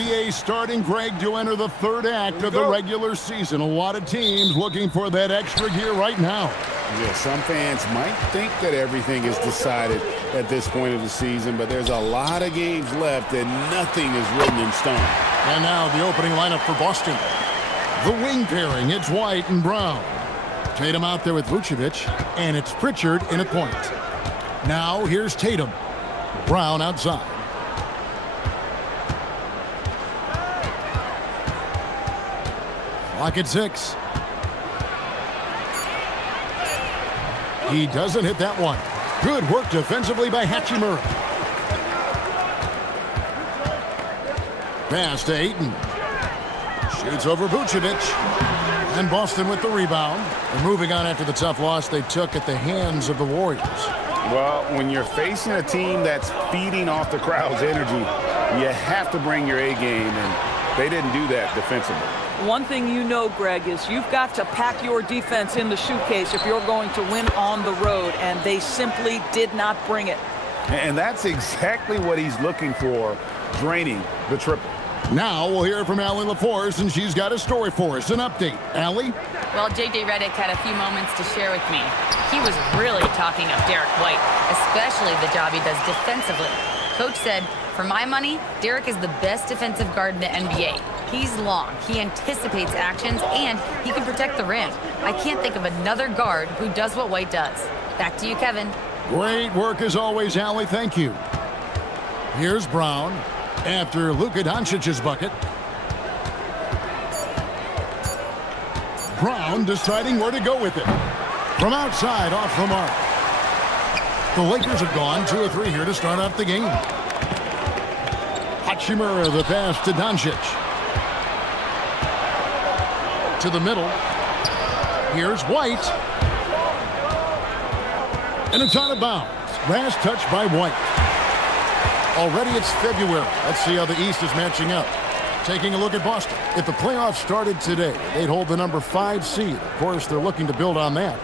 NBA starting, Greg, to enter the third act of the regular season. A lot of teams looking for that extra gear right now. Yeah, some fans might think that everything is decided at this point of the season, but there's a lot of games left and nothing is written in stone. And now the opening lineup for Boston. The wing pairing, it's White and Brown. Tatum out there with Vucevic, and it's Pritchard in at point. Now here's Tatum. Brown outside. Clock at 6. He doesn't hit that one. Good work defensively by Hachimura. Pass to Ayton. Shoots over Vucevic. And Boston with the rebound. They're moving on after the tough loss they took at the hands of the Warriors. Well, when you're facing a team that's feeding off the crowd's energy, you have to bring your A game, and they didn't do that defensively. One thing you know, Greg, is you've got to pack your defense in the suitcase if you're going to win on the road, and they simply did not bring it. And that's exactly what he's looking for, draining the triple. Now we'll hear from Allie LaForce, and she's got a story for us. An update. Allie? Well, J.J. Redick had a few moments to share with me. He was really talking up Derek White, especially the job he does defensively. Coach said, for my money, Derek is the best defensive guard in the NBA. He's long, he anticipates actions, and he can protect the rim. I can't think of another guard who does what White does. Back to you, Kevin. Great work as always, Allie. Thank you. Here's Brown after Luka Doncic's bucket. Brown deciding where to go with it. From outside, off the mark. The Lakers have gone 2 or 3 here to start out the game. Hachimura, the pass to Doncic. To the middle. Here's White. And it's out of bounds. Last touch by White. Already it's February. Let's see how the East is matching up. Taking a look at Boston. If the playoffs started today, they'd hold the number 5 seed. Of course, they're looking to build on that.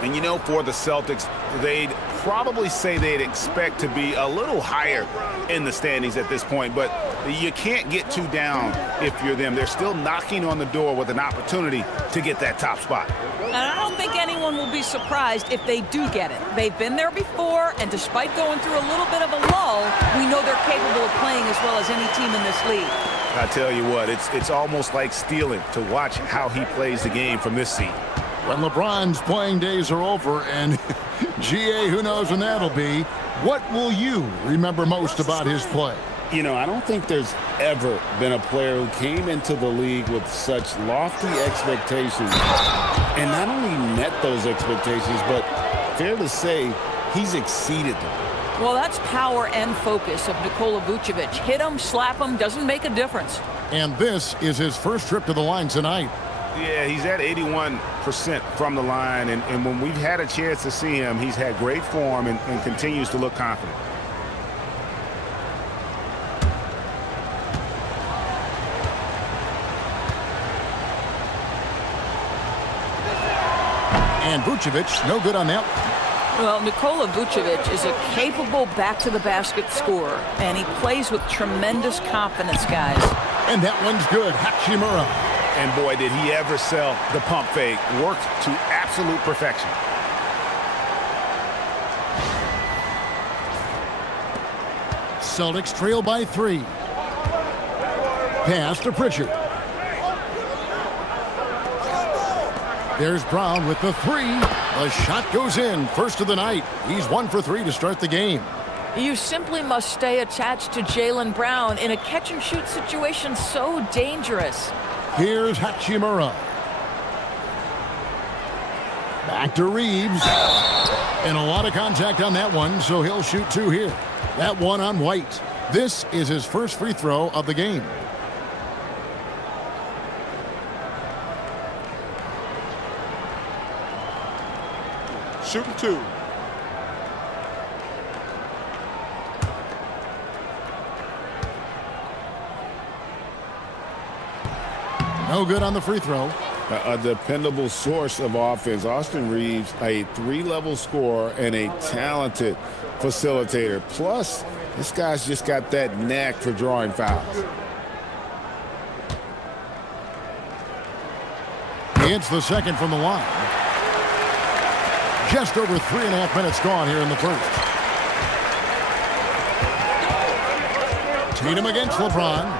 And you know, for the Celtics, they'd probably say they'd expect to be a little higher in the standings at this point, but you can't get too down if you're them. They're still knocking on the door with an opportunity to get that top spot. And I don't think anyone will be surprised if they do get it. They've been there before, and despite going through a little bit of a lull, we know they're capable of playing as well as any team in this league. I tell you what, it's almost like stealing to watch how he plays the game from this seat. When LeBron's playing days are over, and GA, who knows when that'll be, what will you remember most about his play? You know, I don't think there's ever been a player who came into the league with such lofty expectations and not only met those expectations, but fair to say, he's exceeded them. Well, that's power and focus of Nikola Vucevic. Hit him, slap him, doesn't make a difference. And this is his first trip to the line tonight. Yeah, he's at 81% from the line, and when we've had a chance to see him, he's had great form and continues to look confident. And Vucevic, no good on that one. Well, Nikola Vucevic is a capable back-to-the-basket scorer, and he plays with tremendous confidence, guys. And that one's good. Hachimura. And boy, did he ever sell the pump fake. Worked to absolute perfection. Celtics trail by 3. Pass to Pritchard. There's Brown with the 3. The shot goes in. First of the night. He's 1 for 3 to start the game. You simply must stay attached to Jaylen Brown in a catch-and-shoot situation so dangerous. Here's Hachimura. Back to Reeves. And a lot of contact on that one, so he'll shoot 2 here. That one on White. This is his first free throw of the game. Shooting 2. No good on the free throw. A dependable source of offense. Austin Reeves, a 3-level scorer and a talented facilitator. Plus, this guy's just got that knack for drawing fouls. It's the second from the line. Just over 3.5 minutes gone here in the first. Tatum against LeBron.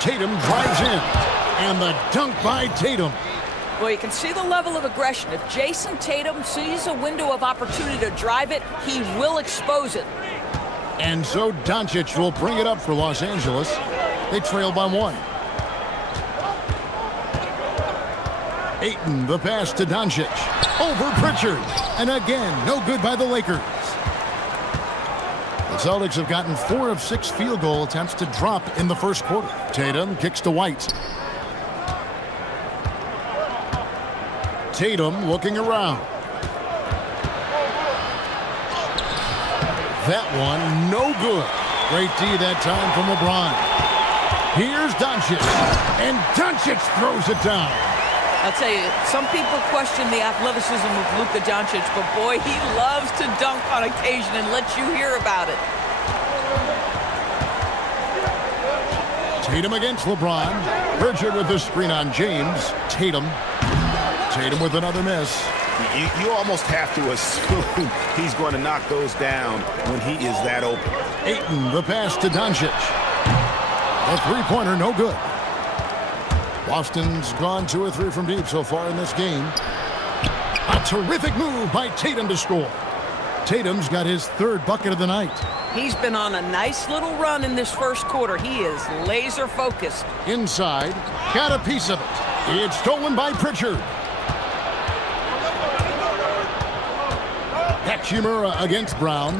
Tatum drives in. And the dunk by Tatum. Well, you can see the level of aggression. If Jason Tatum sees a window of opportunity to drive it, he will expose it. And so Doncic will bring it up for Los Angeles. They trail by 1. Ayton, the pass to Doncic. Over Pritchard. And again, no good by the Lakers. The Celtics have gotten 4 of 6 field goal attempts to drop in the first quarter. Tatum kicks to White. Tatum looking around. That one, no good. Great D that time from LeBron. Here's Doncic. And Doncic throws it down. I'll tell you, some people question the athleticism of Luka Doncic, but boy, he loves to dunk on occasion and let you hear about it. Tatum against LeBron. Pritchard with the screen on James. Tatum with another miss. You almost have to assume he's going to knock those down when he is that open. Ayton, the pass to Doncic. A three-pointer, no good. Boston's gone 2 or 3 from deep so far in this game. A terrific move by Tatum to score. Tatum's got his 3rd bucket of the night. He's been on a nice little run in this first quarter. He is laser focused. Inside, got a piece of it. It's stolen by Pritchard. Hachimura against Brown.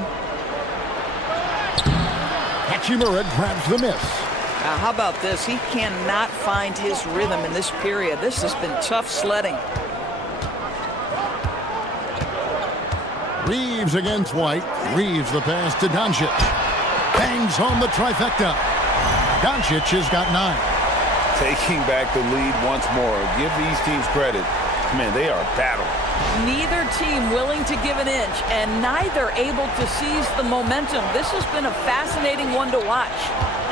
Hachimura grabs the miss. Now, how about this? He cannot find his rhythm in this period. This has been tough sledding. Reeves against White. Reeves the pass to Doncic. Bangs home the trifecta. Doncic has got 9. Taking back the lead once more. Give these teams credit. Man, they are battle. Neither team willing to give an inch, and neither able to seize the momentum. This has been a fascinating one to watch.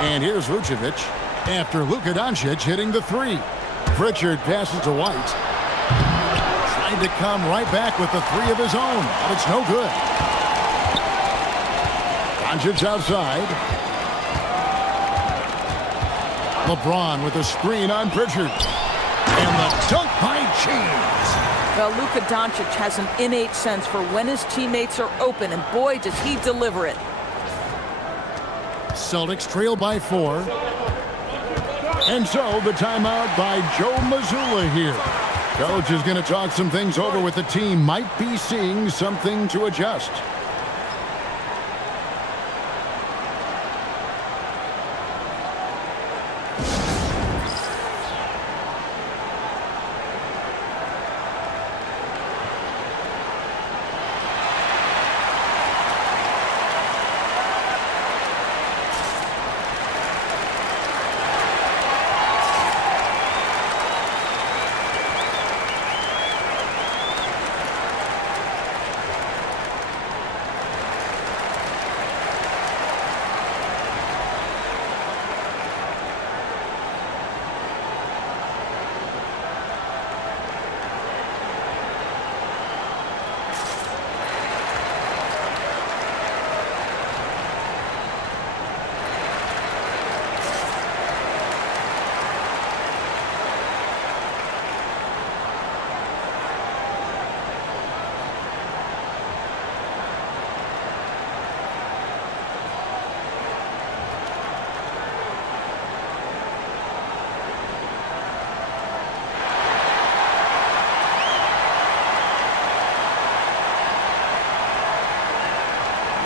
And here's Vucevic after Luka Doncic hitting the 3. Pritchard passes to White. Trying to come right back with the 3 of his own, but it's no good. Doncic outside. LeBron with a screen on Pritchard. And the dunk by James. Well, Luka Doncic has an innate sense for when his teammates are open, and boy, does he deliver it. Celtics trail by 4. And so the timeout by Joe Mazzulla here. Coach is going to talk some things over with the team. Might be seeing something to adjust.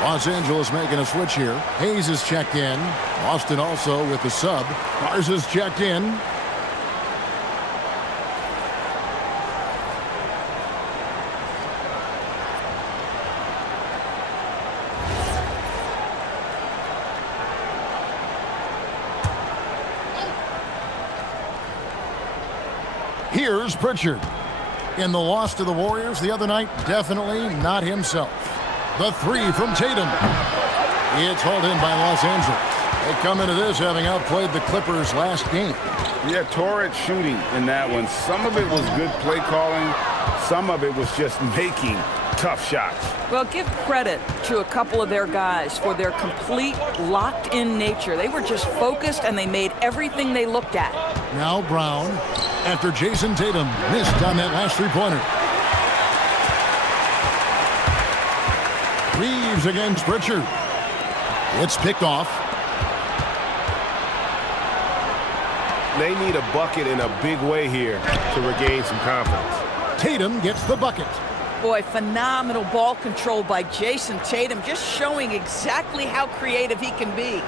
Los Angeles making a switch here. Hayes is checked in. Boston also with the sub. Mars is checked in. Here's Pritchard. In the loss to the Warriors the other night, definitely not himself. The 3 from Tatum. It's hauled in by Los Angeles. They come into this having outplayed the Clippers last game. Yeah, torrid shooting in that one. Some of it was good play calling. Some of it was just making tough shots. Well, give credit to a couple of their guys for their complete locked-in nature. They were just focused, and they made everything they looked at. Now Brown, after Jason Tatum missed on that last three-pointer. Reeves against Pritchard. It's picked off. They need a bucket in a big way here to regain some confidence. Tatum gets the bucket. Boy, phenomenal ball control by Jason Tatum, just showing exactly how creative he can be.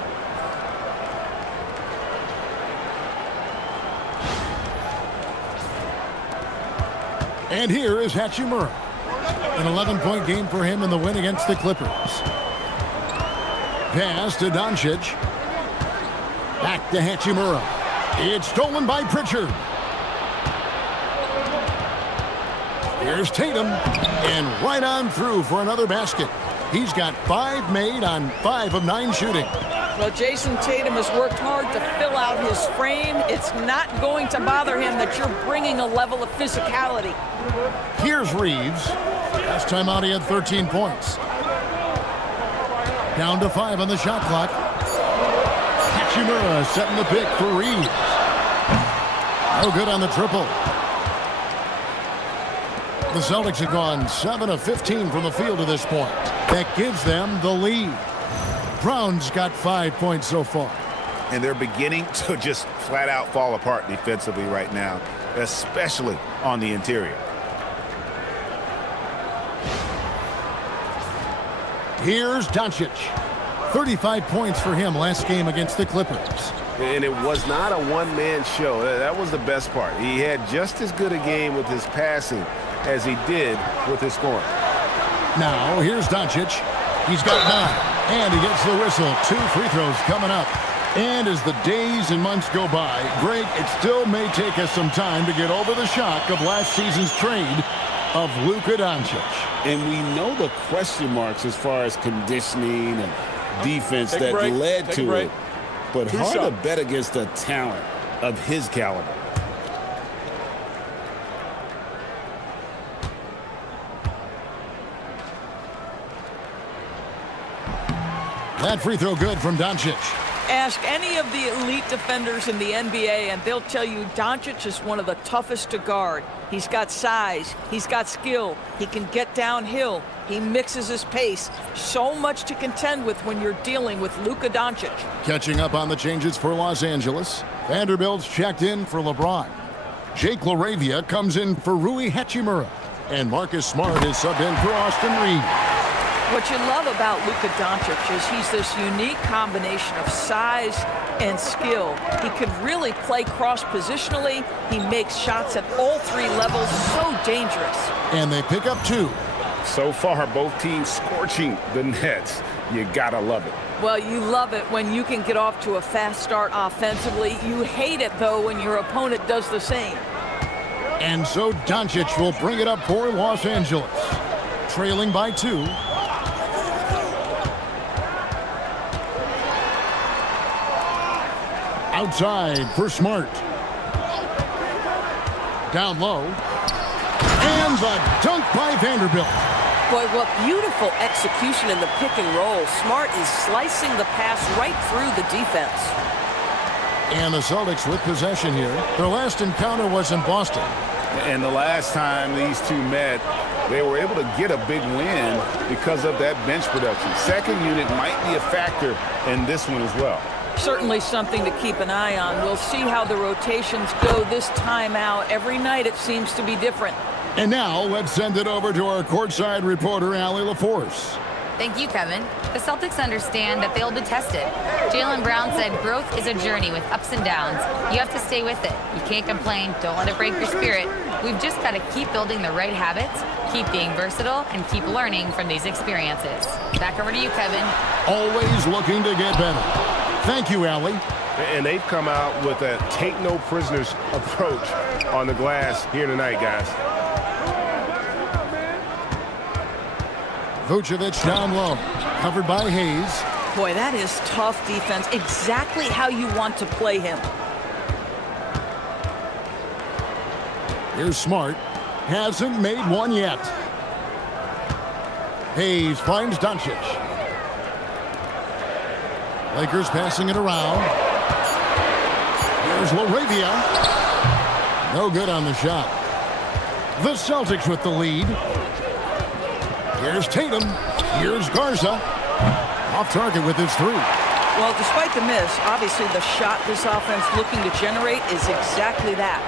And here is Hachimura. An 11-point game for him in the win against the Clippers. Pass to Doncic. Back to Hachimura. It's stolen by Pritchard. Here's Tatum, and right on through for another basket. He's got 5 made on 5 of 9 shooting. Well, Jason Tatum has worked hard to fill out his frame. It's not going to bother him that you're bringing a level of physicality. Here's Reeves. Last time out he had 13 points. Down to 5 on the shot clock. Hachimura setting the pick for Reeves. No good on the triple. The Celtics have gone 7 of 15 from the field to this point. That gives them the lead. Brown's got 5 points so far. And they're beginning to just flat out fall apart defensively right now, especially on the interior. Here's Doncic. 35 points for him last game against the Clippers. And it was not a one-man show. That was the best part. He had just as good a game with his passing as he did with his scoring. Now, here's Doncic. He's got 9, and he gets the whistle. 2 free throws coming up. And as the days and months go by, Greg, it still may take us some time to get over the shock of last season's trade of Luka Doncic. And we know the question marks as far as conditioning and defense that led to it. But hard to bet against a talent of his caliber. That free throw good from Doncic. Ask any of the elite defenders in the NBA, and they'll tell you Doncic is one of the toughest to guard. He's got size. He's got skill. He can get downhill. He mixes his pace. So much to contend with when you're dealing with Luka Doncic. Catching up on the changes for Los Angeles. Vanderbilt's checked in for LeBron. Jake LaRavia comes in for Rui Hachimura. And Marcus Smart is subbed in for Austin Reeves. What you love about Luka Doncic is he's this unique combination of size and skill. He could really play cross-positionally. He makes shots at all 3 levels. So dangerous. And they pick up 2. So far, both teams scorching the Nets. You gotta love it. Well, you love it when you can get off to a fast start offensively. You hate it, though, when your opponent does the same. And so Doncic will bring it up for Los Angeles. Trailing by 2. Outside for Smart. Down low. And the dunk by Vanderbilt. Boy, what beautiful execution in the pick and roll. Smart is slicing the pass right through the defense. And the Celtics with possession here. Their last encounter was in Boston. And the last time these two met, they were able to get a big win because of that bench production. Second unit might be a factor in this one as well. Certainly something to keep an eye on. We'll see how the rotations go this time out. Every night it seems to be different. And now let's send it over to our courtside reporter, Allie LaForce. Thank you, Kevin. The Celtics understand that they'll be tested. Jaylen Brown said growth is a journey with ups and downs. You have to stay with it. You can't complain. Don't let it break your spirit. We've just got to keep building the right habits, keep being versatile, and keep learning from these experiences. Back over to you, Kevin. Always looking to get better. Thank you, Allie. And they've come out with a take-no-prisoners approach on the glass here tonight, guys. Vucevic down low. Covered by Hayes. Boy, that is tough defense. Exactly how you want to play him. Here's Smart. Hasn't made one yet. Hayes finds Doncic. Lakers passing it around. Here's LaRavia. No good on the shot. The Celtics with the lead. Here's Tatum. Here's Garza. Off target with his three. Well, despite the miss, obviously the shot this offense looking to generate is exactly that.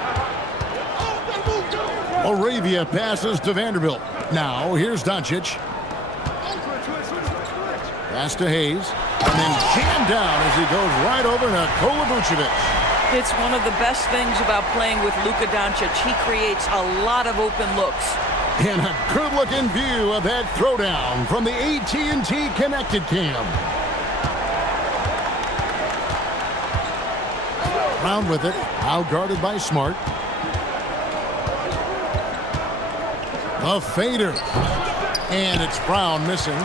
LaRavia passes to Vanderbilt. Now, here's Doncic. Pass to Hayes. And then jammed down as he goes right over Nikola Vucevic. It's one of the best things about playing with Luka Doncic. He creates a lot of open looks. And a good-looking view of that throwdown from the AT&T Connected Cam. Brown with it, now guarded by Smart. The fader. And it's Brown missing.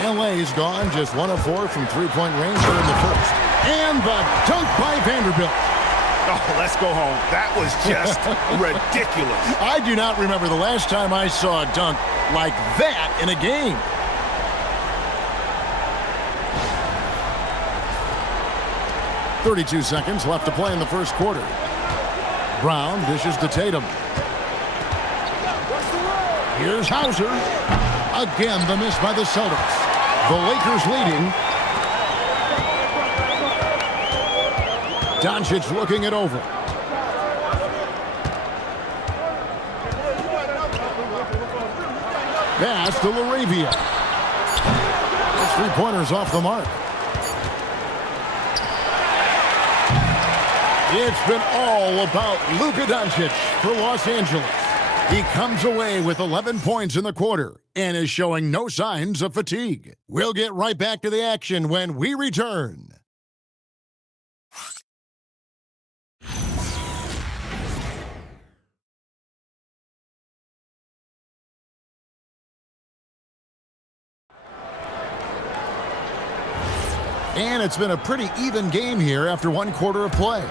LA's gone just 1 of 4 from three-point range here in the first. And the dunk by Vanderbilt. Oh, let's go home. That was just ridiculous. I do not remember the last time I saw a dunk like that in a game. .32 seconds left to play in the first quarter. Brown dishes to Tatum. Here's Hauser. Again, the miss by the Celtics. The Lakers leading. Doncic looking it over. Pass to LaRavia. Those three-pointers off the mark. It's been all about Luka Doncic for Los Angeles. He comes away with 11 points in the quarter and is showing no signs of fatigue. We'll get right back to the action when we return. And it's been a pretty even game here after 1 quarter of play.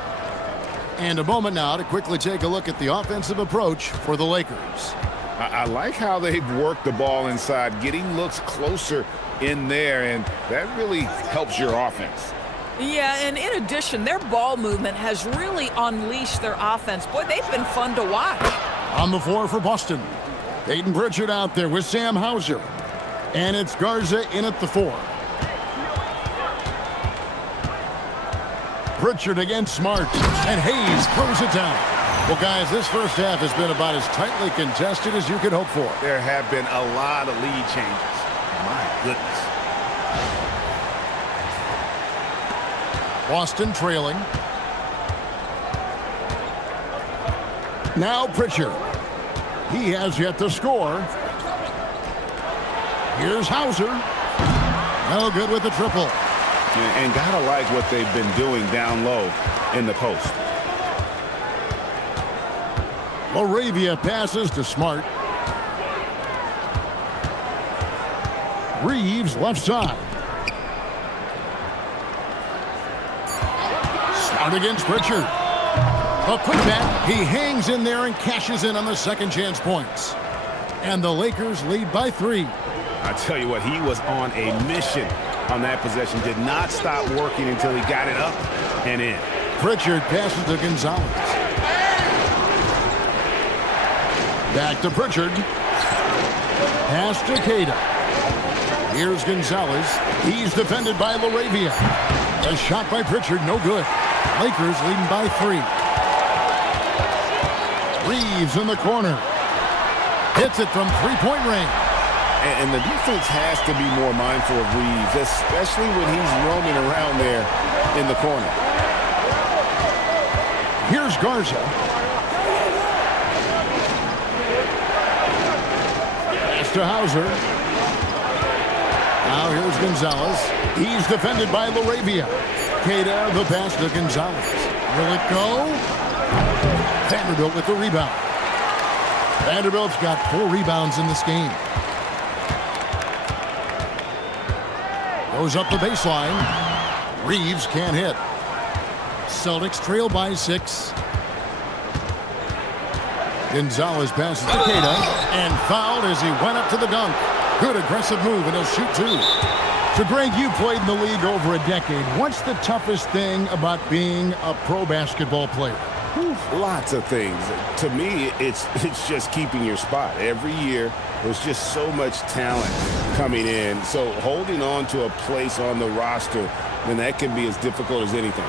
And a moment now to quickly take a look at the offensive approach for the Lakers. I like how they've worked the ball inside, getting looks closer in there, and that really helps your offense. Yeah, and in addition, their ball movement has really unleashed their offense. Boy, they've been fun to watch. On the floor for Boston. Peyton Pritchard out there with Sam Hauser. And it's Garza in at the 4. Pritchard against Smart, and Hayes throws it down. Well, guys, this first half has been about as tightly contested as you could hope for. There have been a lot of lead changes. My goodness. Boston trailing. Now Pritchard. He has yet to score. Here's Hauser. No good with the triple. And gotta like what they've been doing down low in the post. LaRavia passes to Smart. Reeves left side. Smart against Pritchard. A putback. He hangs in there and cashes in on the second chance points. And the Lakers lead by 3. I tell you what, he was on a mission on that possession. Did not stop working until he got it up and in. Pritchard passes to Gonzalez. Back to Pritchard. Pass to Queta. Here's Gonzalez. He's defended by LaRavia. A shot by Pritchard, no good. Lakers leading by 3. Reeves in the corner. Hits it from three-point range. And the defense has to be more mindful of Reeves, especially when he's roaming around there in the corner. Here's Garza. Pass to Hauser. Now here's Gonzalez. He's defended by LaRavia. Queta, the pass to Gonzalez. Will it go? Vanderbilt with the rebound. Vanderbilt's got 4 rebounds in this game. Goes up the baseline. Reeves can't hit. Celtics trail by 6. Gonzalez passes to Queta and fouled as he went up to the dunk. Good aggressive move, and he'll shoot 2. So, Greg, you played in the league over a decade. What's the toughest thing about being a pro basketball player? Lots of things. To me, it's just keeping your spot. Every year, there's just so much talent coming in. So holding on to a place on the roster, then that can be as difficult as anything.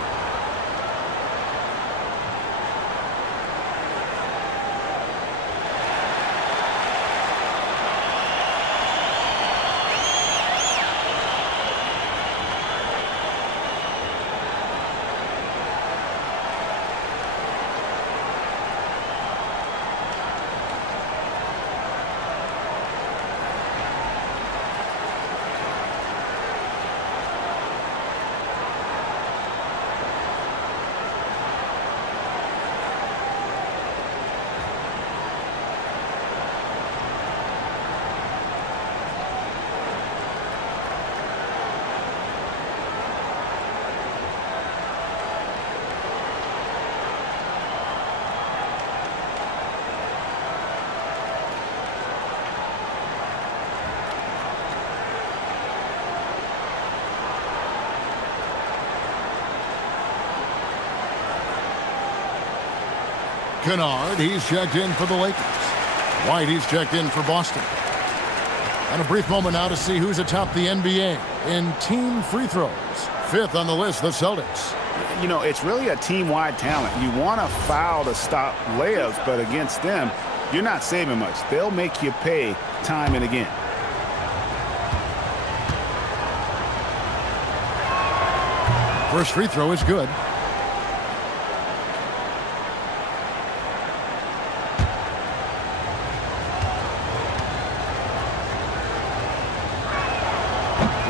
Kennard, he's checked in for the Lakers. White, he's checked in for Boston. And a brief moment now to see who's atop the NBA in team free throws. 5th on the list, the Celtics. You know, it's really a team-wide talent. You want to foul to stop layups, but against them, you're not saving much. They'll make you pay time and again. First free throw is good.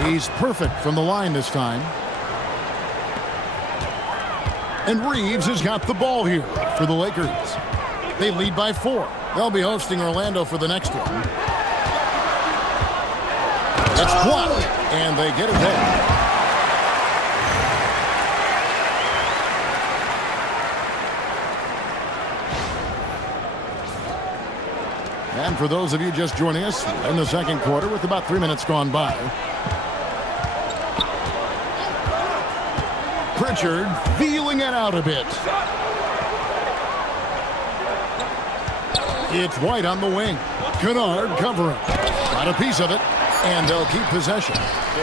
He's perfect from the line this time. And Reeves has got the ball here for the Lakers. They lead by 4. They'll be hosting Orlando for the next one. It's blocked, and they get it there. And for those of you just joining us, in the second quarter with about 3 minutes gone by. Pritchard feeling it out a bit. It's White on the wing. Kennard covering. Got a piece of it, and they'll keep possession.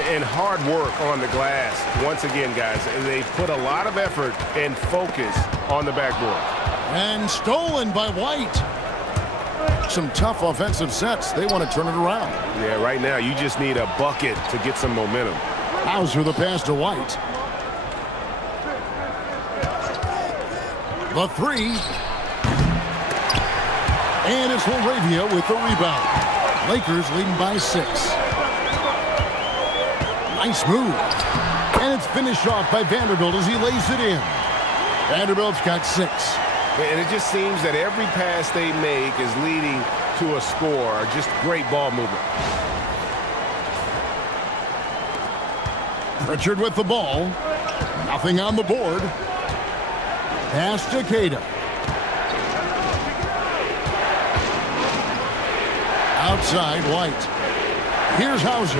And hard work on the glass. Once again, guys, they put a lot of effort and focus on the backboard. And stolen by White. Some tough offensive sets. They want to turn it around. Yeah, right now you just need a bucket to get some momentum. Hauser the pass to White. The 3. And it's Laravia with the rebound. Lakers leading by 6. Nice move. And it's finished off by Vanderbilt as he lays it in. Vanderbilt's got 6. And it just seems that every pass they make is leading to a score. Just great ball movement. Pritchard with the ball. Nothing on the board. Pass to Queta. Outside, White. Here's Hauser.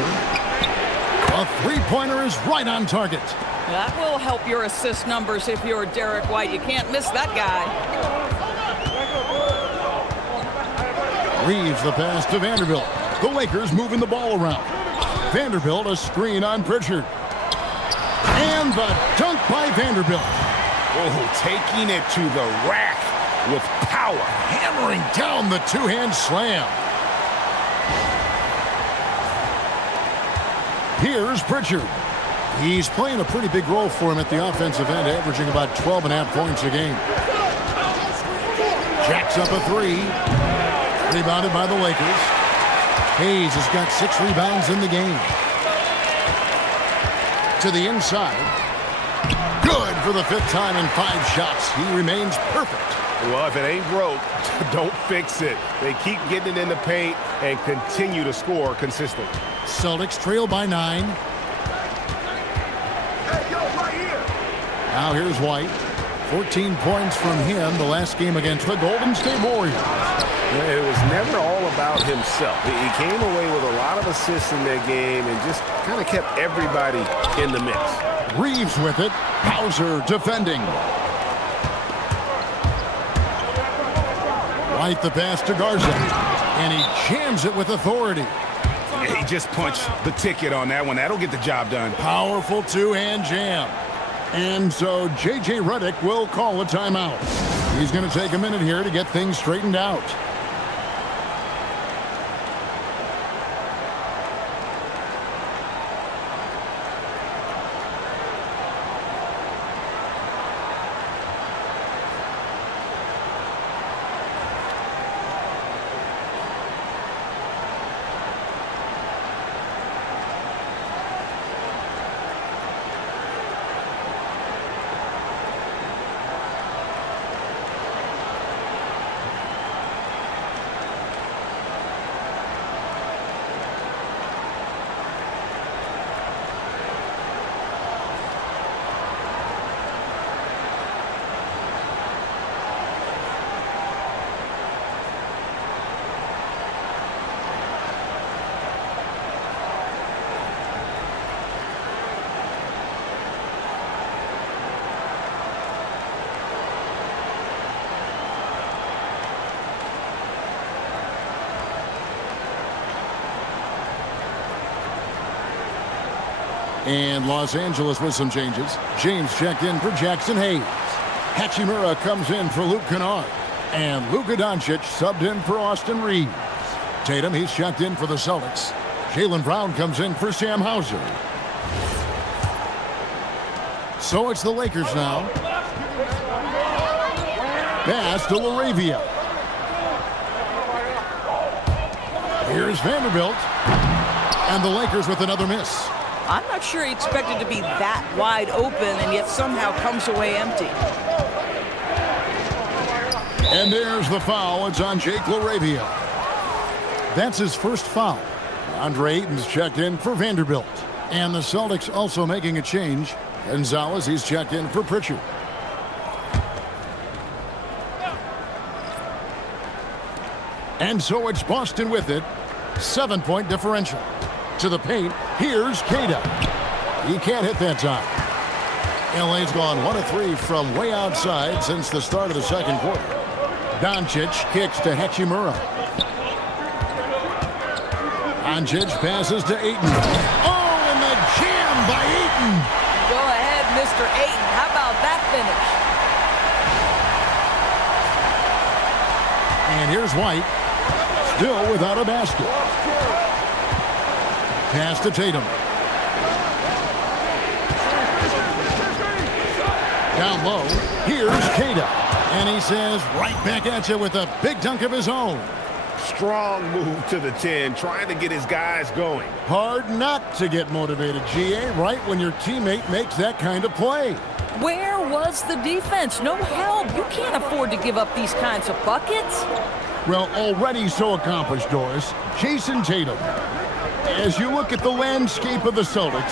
A three-pointer is right on target. That will help your assist numbers if you're Derek White. You can't miss that guy. Reeves the pass to Vanderbilt. The Lakers moving the ball around. Vanderbilt a screen on Pritchard. And the dunk by Vanderbilt. Oh, taking it to the rack with power. Hammering down the two-hand slam. Here's Pritchard. He's playing a pretty big role for him at the offensive end, averaging about 12.5 points a game. Jacks up a 3. Rebounded by the Lakers. Hayes has got 6 rebounds in the game. To the inside. Good for the 5th time in 5 shots. He remains perfect. Well, if it ain't broke, don't fix it. They keep getting it in the paint and continue to score consistently. Celtics trail by 9. Now here's White. 14 points from him the last game against the Golden State Warriors. It was never all about himself. He came away with a lot of assists in that game and just kind of kept everybody in the mix. Reeves with it. Hauser defending. White the pass to Garza. And he jams it with authority. He just punched the ticket on that one. That'll get the job done. Powerful two-hand jam. And so J.J. Redick will call a timeout. He's going to take a minute here to get things straightened out. And Los Angeles with some changes. James checked in for Jackson Hayes. Hachimura comes in for Luke Kennard. And Luka Doncic subbed in for Austin Reeves. Tatum, he's checked in for the Celtics. Jaylen Brown comes in for Sam Hauser. So it's the Lakers now. Pass to LaRavia. Here's Vanderbilt. And the Lakers with another miss. I'm not sure he expected to be that wide open and yet somehow comes away empty. And there's the foul. It's on Jake LaRavia. That's his first foul. Andre Ayton's checked in for Vanderbilt. And the Celtics also making a change. Gonzalez, he's checked in for Pritchard. And so it's Boston with it. 7-point differential. To the paint, here's Queta. He can't hit that time. LA's gone 1 of 3 from way outside since the start of the second quarter. Doncic kicks to Hachimura. Doncic passes to Ayton. Oh, and the jam by Ayton. Go ahead, Mr. Ayton. How about that finish? And here's White. Still without a basket. Pass to Tatum. Down low, here's Queta. And he says, right back at you with a big dunk of his own. Strong move to the 10, trying to get his guys going. Hard not to get motivated, GA, right when your teammate makes that kind of play. Where was the defense? No help. You can't afford to give up these kinds of buckets. Well, already so accomplished, Doris. Jason Tatum. As you look at the landscape of the Celtics,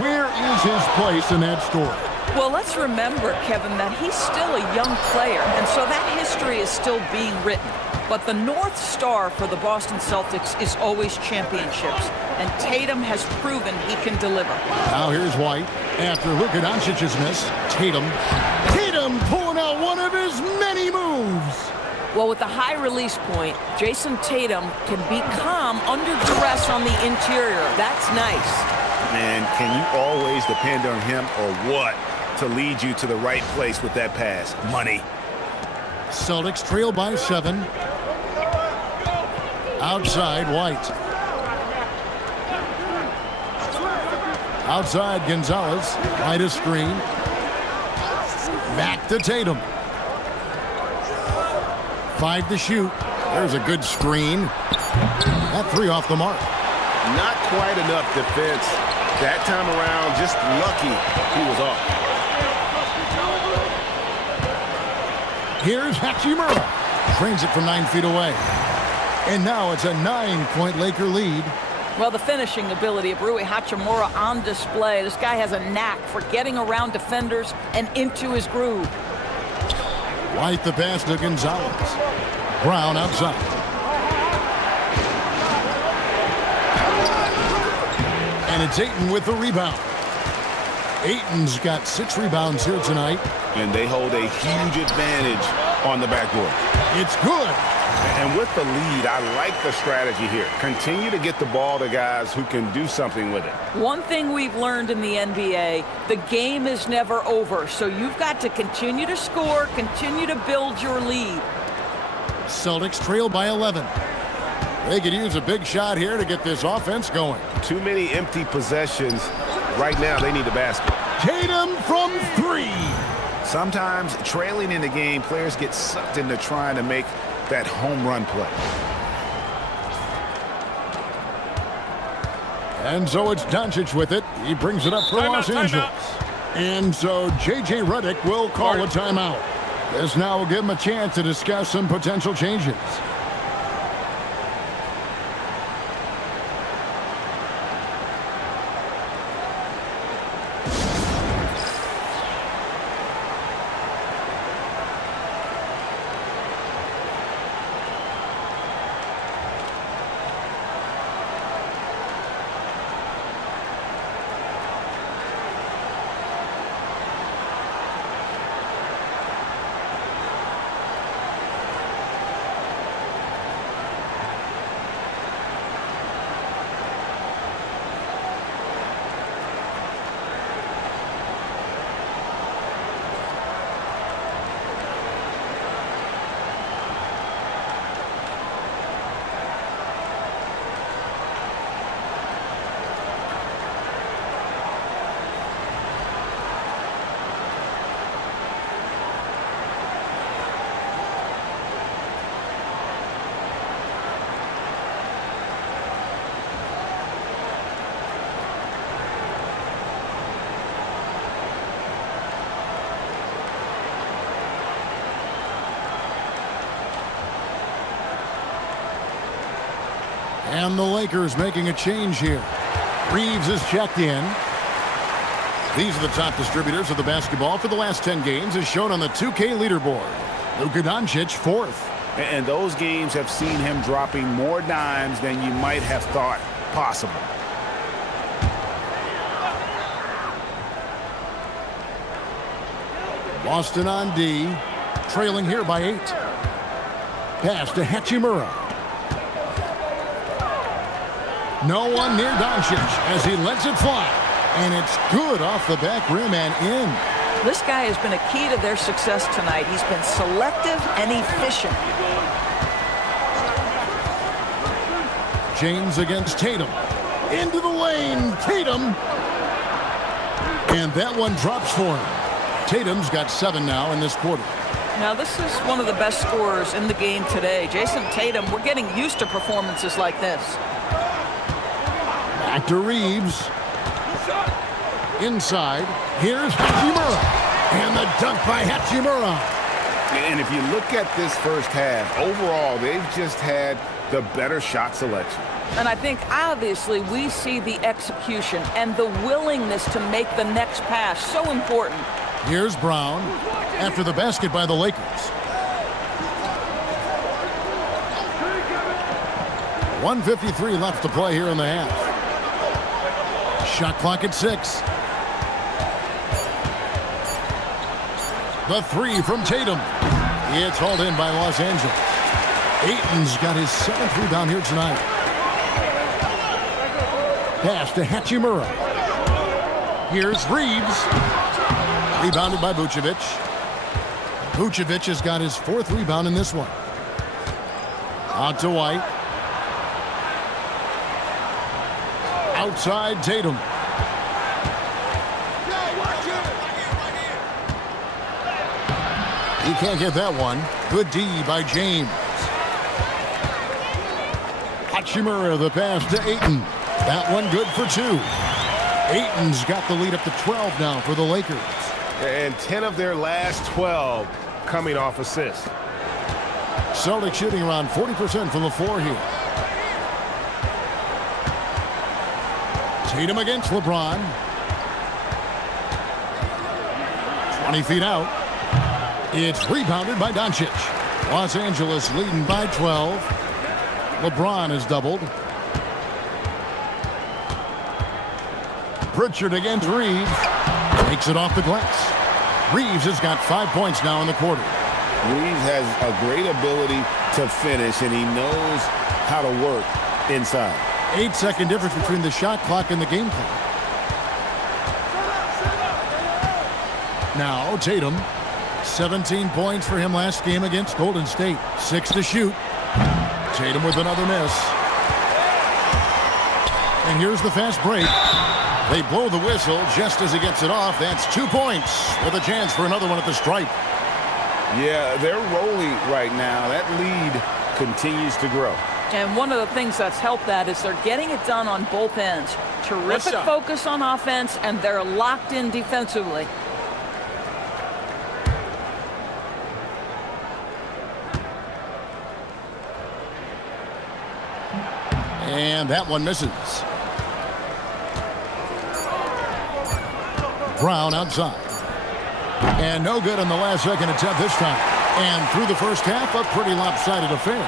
where is his place in that story? Well, let's remember, Kevin, that he's still a young player, and so that history is still being written. But the North Star for the Boston Celtics is always championships, and Tatum has proven he can deliver. Now here's White. After Luka Doncic's miss, Tatum pulling out one of his many moves. Well, with the high release point, Jason Tatum can be calm under duress on the interior. That's nice. Man, can you always depend on him or what to lead you to the right place with that pass? Money. Celtics trail by 7. Outside, White. Outside, Gonzalez. White a screen. Back to Tatum. 5 to shoot. There's a good screen. That 3 off the mark. Not quite enough defense. That time around, just lucky he was off. Here's Hachimura. Trains it from 9 feet away. And now it's a 9-point Laker lead. Well, the finishing ability of Rui Hachimura on display. This guy has a knack for getting around defenders and into his groove. White the pass to Gonzalez. Brown outside. And it's Ayton with the rebound. Ayton's got 6 rebounds here tonight. And they hold a huge advantage on the backboard. It's good. And with the lead, I like the strategy here. Continue to get the ball to guys who can do something with it. One thing we've learned in the NBA, the game is never over. So you've got to continue to score, continue to build your lead. Celtics trail by 11. They could use a big shot here to get this offense going. Too many empty possessions. Right now, they need a basket. Tatum from 3. Sometimes trailing in the game, players get sucked into trying to make that home run play. And so it's Doncic with it. He brings it up for Los Angeles. And so J.J. Redick will call a timeout. This now will give him a chance to discuss some potential changes. And the Lakers making a change here. Reeves is checked in. These are the top distributors of the basketball for the last 10 games as shown on the 2K leaderboard. Luka Doncic 4th. And those games have seen him dropping more dimes than you might have thought possible. Boston on D. Trailing here by 8. Pass to Hachimura. No one near Doncic as he lets it fly. And it's good off the back rim and in. This guy has been a key to their success tonight. He's been selective and efficient. James against Tatum. Into the lane. Tatum. And that one drops for him. Tatum's got 7 now in this quarter. Now, this is one of the best scorers in the game today. Jason Tatum, we're getting used to performances like this. Back to Reeves. Inside. Here's Hachimura. And the dunk by Hachimura. And if you look at this first half, overall, they've just had the better shot selection. And I think, obviously, we see the execution and the willingness to make the next pass so important. Here's Brown after the basket by the Lakers. 1:53 left to play here in the half. Shot clock at 6. The 3 from Tatum. It's hauled in by Los Angeles. Ayton's got his 7th rebound here tonight. Pass to Hachimura. Here's Reeves. Rebounded by Vucevic. Vucevic has got his 4th rebound in this one. Out to White. Outside Tatum. He can't get that one. Good D by James. Hachimura the pass to Ayton. That one good for 2. Ayton's got the lead up to 12 now for the Lakers. And 10 of their last 12 coming off assists. Celtics shooting around 40% from the floor here. Tatum against LeBron. 20 feet out. It's rebounded by Doncic. Los Angeles leading by 12. LeBron is doubled. Pritchard against Reeves. Takes it off the glass. Reeves has got 5 points now in the quarter. Reeves has a great ability to finish, and he knows how to work inside. 8-second difference between the shot clock and the game clock. Now Tatum. 17 points for him last game against Golden State. 6 to shoot. Tatum with another miss. And here's the fast break. They blow the whistle just as he gets it off. That's 2 points with a chance for another one at the stripe. Yeah, they're rolling right now. That lead continues to grow. And one of the things that's helped that is they're getting it done on both ends. Terrific focus on offense, and they're locked in defensively. And that one misses. Brown outside. And no good on the last second attempt this time. And through the first half, a pretty lopsided affair.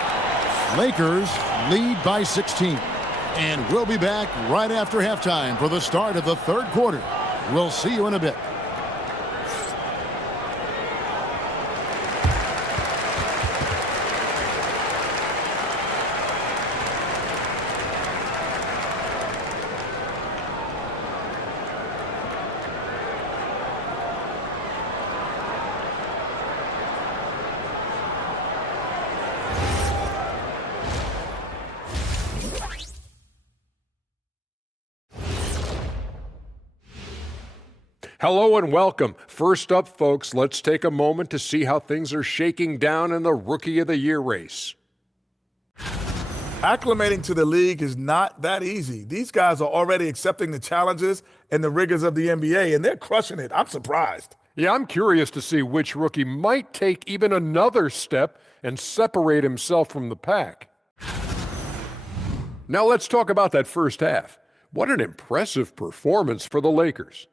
Lakers lead by 16. And we'll be back right after halftime for the start of the third quarter. We'll see you in a bit. Hello and welcome. First up, folks, let's take a moment to see how things are shaking down in the Rookie of the Year race. Acclimating to the league is not that easy. These guys are already accepting the challenges and the rigors of the NBA, and they're crushing it. I'm surprised. Yeah, I'm curious to see which rookie might take even another step and separate himself from the pack. Now let's talk about that first half. What an impressive performance for the Lakers.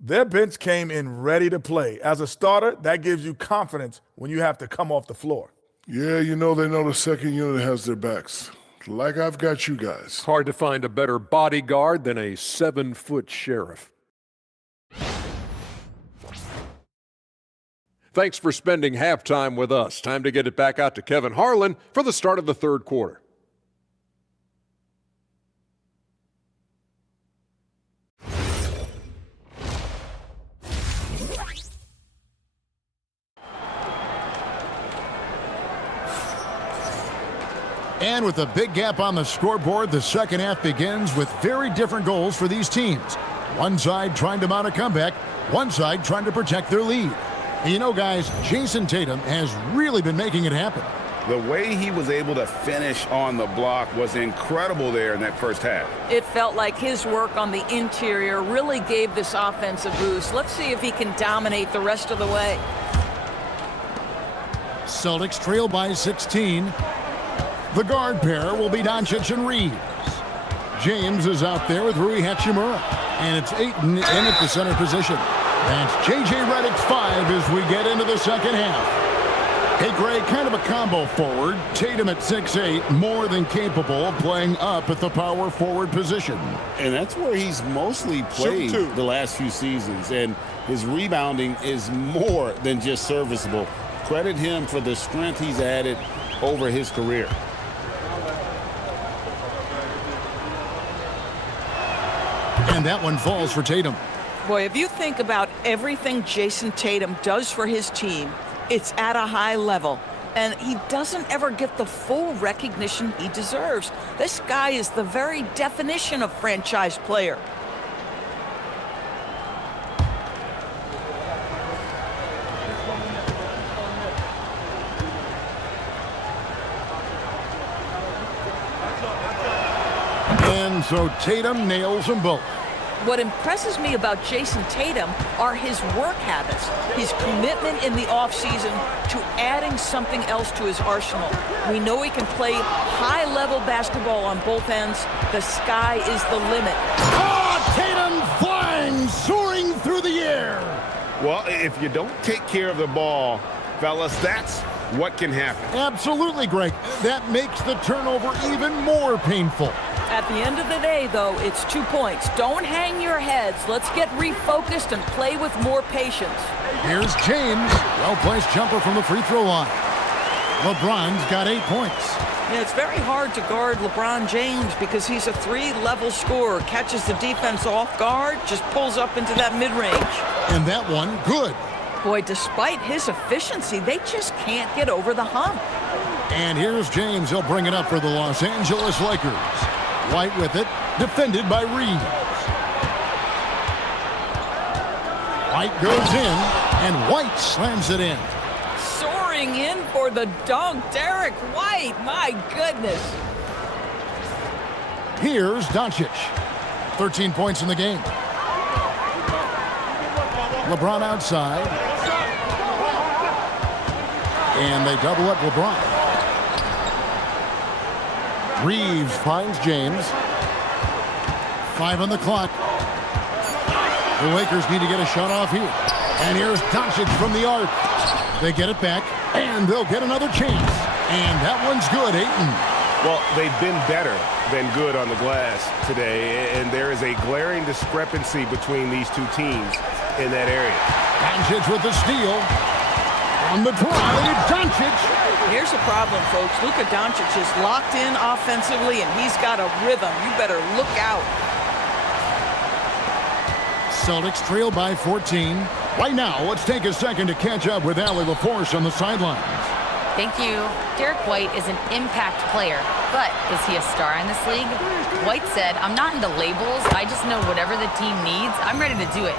Their bench came in ready to play. As a starter, that gives you confidence when you have to come off the floor. Yeah, they know the second unit has their backs. Like I've got you guys. Hard to find a better bodyguard than a 7-foot sheriff. Thanks for spending halftime with us. Time to get it back out to Kevin Harlan for the start of the third quarter. And with a big gap on the scoreboard, the second half begins with very different goals for these teams. One side trying to mount a comeback, one side trying to protect their lead. And you know, guys, Jason Tatum has really been making it happen. The way he was able to finish on the block was incredible there in that first half. It felt like his work on the interior really gave this offense a boost. Let's see if he can dominate the rest of the way. Celtics trail by 16. The guard pair will be Doncic and Reeves. James is out there with Rui Hachimura. And it's Ayton in at the center position. That's J.J. Redick's 5 as we get into the second half. Hey, Greg, kind of a combo forward. Tatum at 6'8", more than capable of playing up at the power forward position. And that's where he's mostly played the last few seasons. And his rebounding is more than just serviceable. Credit him for the strength he's added over his career. And that one falls for Tatum. Boy, if you think about everything Jason Tatum does for his team, it's at a high level. And he doesn't ever get the full recognition he deserves. This guy is the very definition of franchise player. And so Tatum nails them both. What impresses me about Jason Tatum are his work habits, his commitment in the offseason to adding something else to his arsenal. We know he can play high-level basketball on both ends. The sky is the limit. Oh, Tatum flying, soaring through the air. Well, if you don't take care of the ball, fellas, that's what can happen. Absolutely, Greg. That makes the turnover even more painful. At the end of the day, though, it's 2 points. Don't hang your heads. Let's get refocused and play with more patience. Here's James. Well-placed jumper from the free throw line. LeBron's got 8 points. Yeah, it's very hard to guard LeBron James because he's a three-level scorer. Catches the defense off guard, just pulls up into that mid-range. And that one, good. Boy, despite his efficiency, they just can't get over the hump. And here's James. He'll bring it up for the Los Angeles Lakers. White with it, defended by Reeves. White goes in, and White slams it in. Soaring in for the dunk, Derek White. My goodness. Here's Doncic. 13 points in the game. LeBron outside. And they double up LeBron. Reeves finds James. 5 on the clock. The Lakers need to get a shot off here. And here's Doncic from the arc. They get it back, and they'll get another chance. And that one's good, Ayton. Well, they've been better than good on the glass today, and there is a glaring discrepancy between these two teams in that area. Doncic with the steal. On the drive, Doncic. Here's the problem, folks. Luka Doncic is locked in offensively, and he's got a rhythm. You better look out. Celtics trail by 14. Right now, let's take a second to catch up with Allie LaForce on the sidelines. Thank you. Derek White is an impact player, but is he a star in this league? White said, "I'm not into labels. I just know whatever the team needs, I'm ready to do it."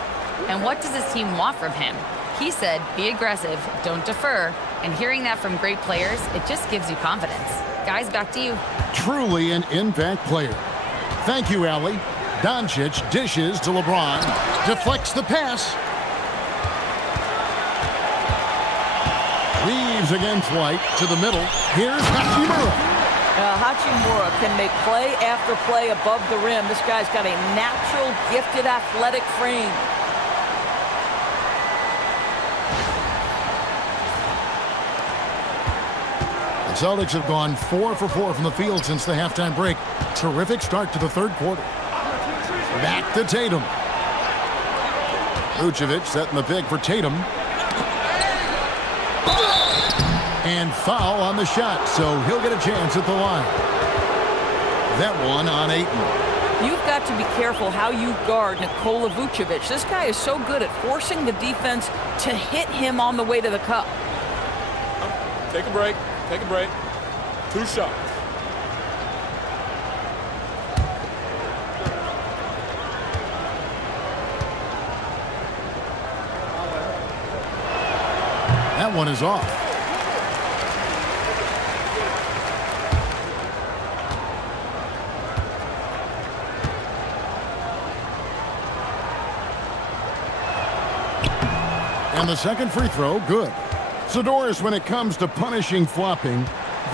And what does this team want from him? He said, "Be aggressive, don't defer." And hearing that from great players, it just gives you confidence. Guys, back to you. Truly an impact player. Thank you, Allie. Doncic dishes to LeBron. Deflects the pass. Reeves against White to the middle. Here's Hachimura. Hachimura can make play after play above the rim. This guy's got a natural, gifted, athletic frame. The Celtics have gone 4 for 4 from the field since the halftime break. Terrific start to the third quarter. Back to Tatum. Vucevic setting the pick for Tatum. And foul on the shot, so he'll get a chance at the line. That one on Ayton. You've got to be careful how you guard Nikola Vucevic. This guy is so good at forcing the defense to hit him on the way to the cup. Take a break. Take a break. 2 shots. That one is off. And the second free throw, good. So, Doris, when it comes to punishing flopping,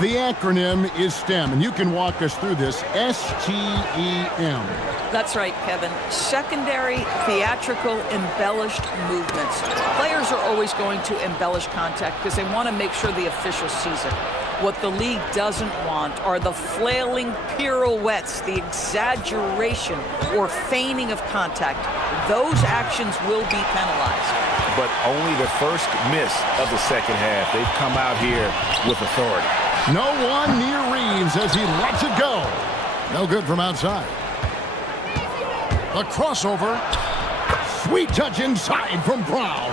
the acronym is STEM, and you can walk us through this. STEM. That's right, Kevin. Secondary, theatrical, embellished movements. Players are always going to embellish contact because they want to make sure the official sees it. What the league doesn't want are the flailing pirouettes, the exaggeration or feigning of contact. Those actions will be penalized. But only the first miss of the second half. They've come out here with authority. No one near Reeves as he lets it go. No good from outside. The crossover. Sweet touch inside from Brown.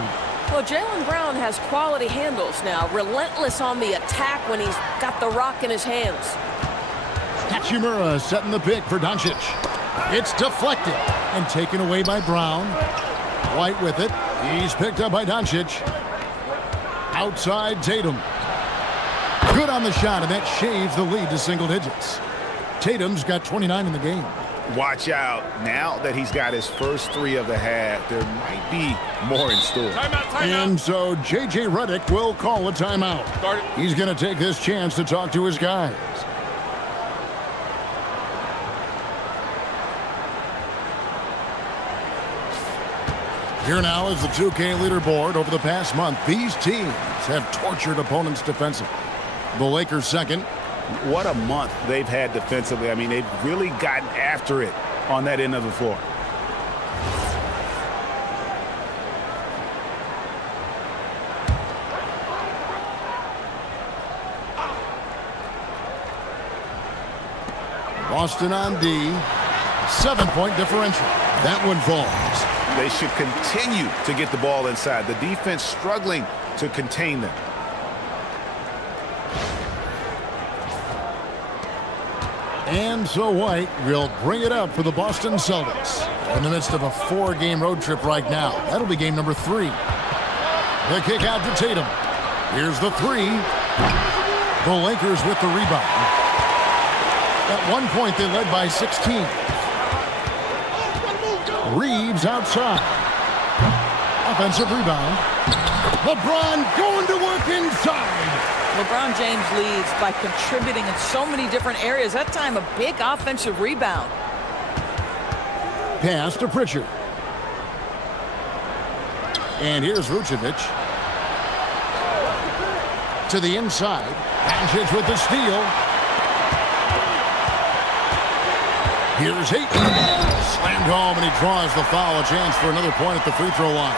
Well, Jaylen Brown has quality handles now. Relentless on the attack when he's got the rock in his hands. Hachimura setting the pick for Doncic. It's deflected and taken away by Brown. White with it. He's picked up by Doncic. Outside Tatum. Good on the shot, and that shaves the lead to single digits. Tatum's got 29 in the game. Watch out. Now that he's got his first 3 of the half, there might be more in store. And so J.J. Redick will call a timeout. He's going to take this chance to talk to his guys. Here now is the 2K leaderboard. Over the past month, these teams have tortured opponents defensively. The Lakers second. What a month they've had defensively. I mean, they've really gotten after it on that end of the floor. Boston on D. 7-point differential. That one falls. They should continue to get the ball inside. The defense struggling to contain them. And so White will bring it up for the Boston Celtics. In the midst of a 4-game road trip right now. That'll be game number 3. The kick out to Tatum. Here's the 3. The Lakers with the rebound. At one point, they led by 16. Reeves outside. Offensive rebound. LeBron going to work inside. LeBron James leads by contributing in so many different areas. That time, a big offensive rebound. Pass to Pritchard. And here's Vucevic. To the inside. Doncic with the steal. Here's Ayton. Slammed home, and he draws the foul. A chance for another point at the free throw line.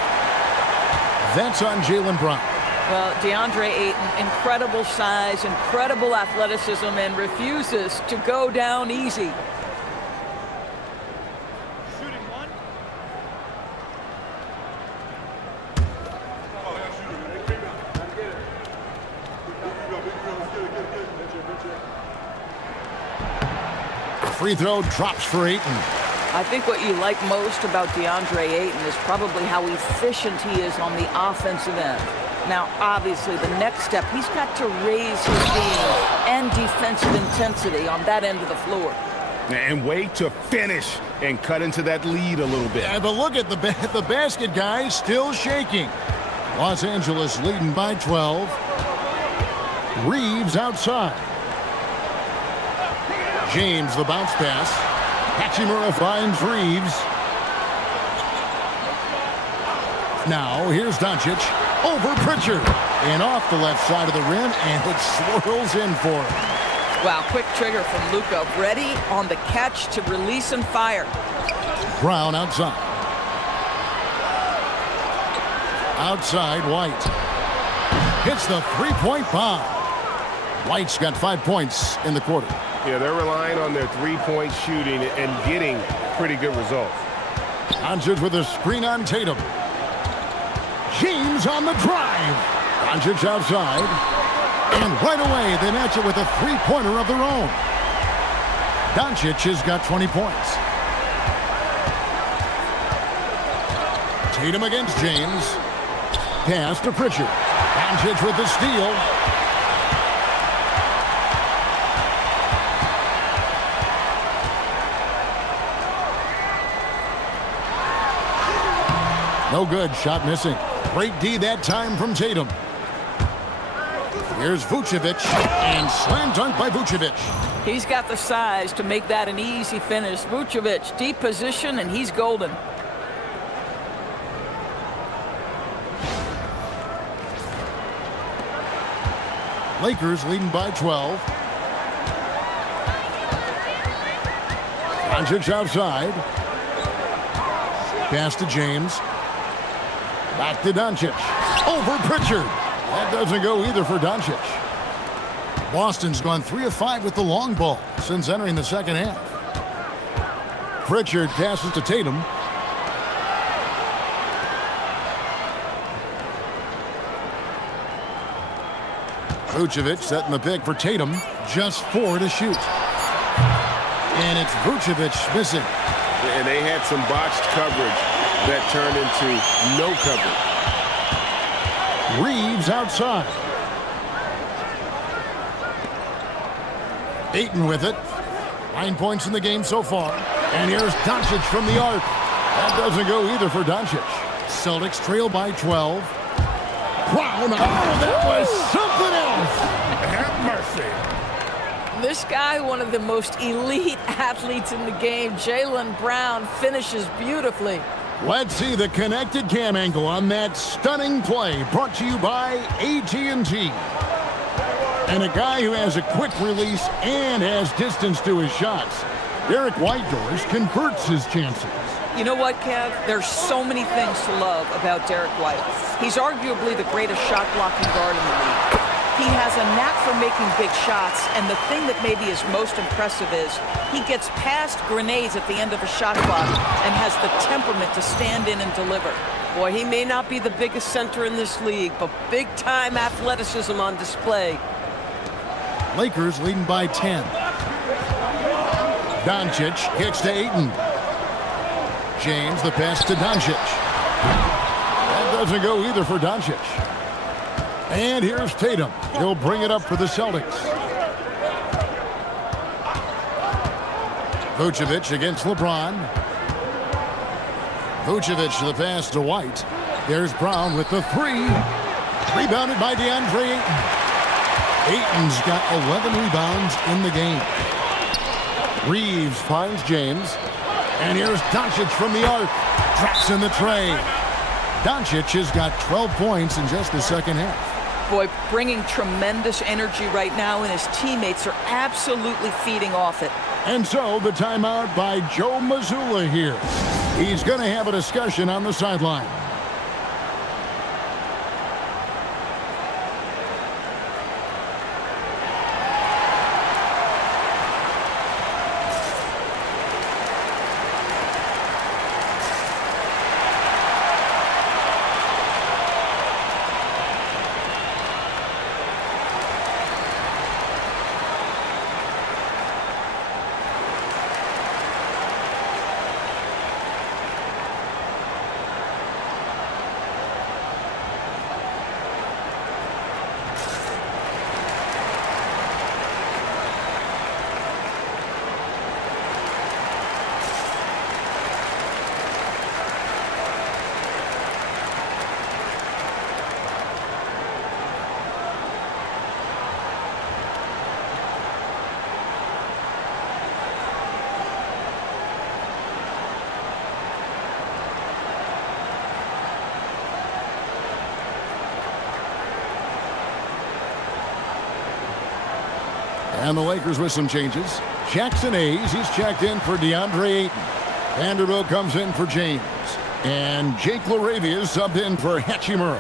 That's on Jaylen Brown. Well, DeAndre Ayton, incredible size, incredible athleticism, and refuses to go down easy. Free throw drops for Ayton. I think what you like most about DeAndre Ayton is probably how efficient he is on the offensive end. Now, obviously, the next step, he's got to raise his game and defensive intensity on that end of the floor. And wait to finish and cut into that lead a little bit. Yeah, but look at the basket, guys, still shaking. Los Angeles leading by 12. Reeves outside. James, the bounce pass. Hachimura finds Reeves. Now, here's Doncic. Over Pritchard. And off the left side of the rim, and it swirls in for him. Wow, quick trigger from Luka. Ready on the catch to release and fire. Brown outside. Outside, White. Hits the three-point bomb. White's got 5 points in the quarter. Yeah, they're relying on their three-point shooting and getting pretty good results. Doncic with a screen on Tatum. James on the drive. Doncic outside. And right away, they match it with a three-pointer of their own. Doncic has got 20 points. Tatum against James. Pass to Pritchard. Doncic with the steal. No good. Shot missing. Great D that time from Tatum. Here's Vucevic, and slam dunk by Vucevic. He's got the size to make that an easy finish. Vucevic, deep position, and he's golden. Lakers leading by 12. Doncic outside. Pass to James. Back to Doncic. Over Pritchard. That doesn't go either for Doncic. Boston's gone 3 of 5 with the long ball since entering the second half. Pritchard passes to Tatum. Vucevic setting the pick for Tatum. Just 4 to shoot. And it's Vucevic missing. And they had some botched coverage that turned into no coverage. Reeves outside. Ayton with it. 9 points in the game so far. And here's Doncic from the arc. That doesn't go either for Doncic. Celtics trail by 12. Brown. Oh, that was something else. Have mercy. This guy, one of the most elite athletes in the game, Jaylen Brown, finishes beautifully. Let's see the connected cam angle on that stunning play, brought to you by AT&T. And a guy who has a quick release and has distance to his shots. Derek Whitehorse converts his chances. You know what, Kev? There's so many things to love about Derek White. He's arguably the greatest shot-blocking guard in the league. He has a knack for making big shots, and the thing that maybe is most impressive is he gets past grenades at the end of a shot clock and has the temperament to stand in and deliver. Boy, he may not be the biggest center in this league, but big-time athleticism on display. Lakers leading by 10. Doncic kicks to Ayton. James, the pass to Doncic. That doesn't go either for Doncic. And here's Tatum. He'll bring it up for the Celtics. Vucevic against LeBron. Vucevic to the pass to White. There's Brown with the three. Rebounded by DeAndre Ayton. Ayton's got 11 rebounds in the game. Reeves finds James. And here's Doncic from the arc. Drops in the tray. Doncic has got 12 points in just the second half. Boy, bringing tremendous energy right now, and his teammates are absolutely feeding off it. And so the timeout by Joe Mazzulla here. He's going to have a discussion on the sideline. And the Lakers with some changes. Jackson Hayes, he's checked in for DeAndre Ayton. Vanderbilt comes in for James. And Jake LaRavia is subbed in for Hachimura.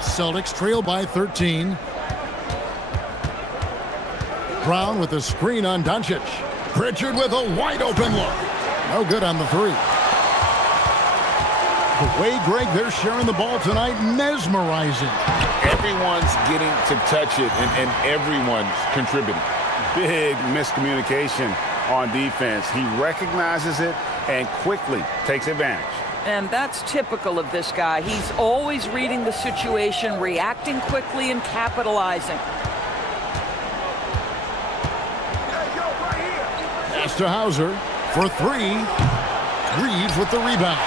Celtics trail by 13. Brown with a screen on Doncic. Pritchard with a wide open look. No good on the three. The way, Greg, they're sharing the ball tonight, mesmerizing. Everyone's getting to touch it, and everyone's contributing. Big miscommunication on defense. He recognizes it and quickly takes advantage. And that's typical of this guy. He's always reading the situation, reacting quickly, and capitalizing. Pass to Hauser for three. Reeves with the rebound.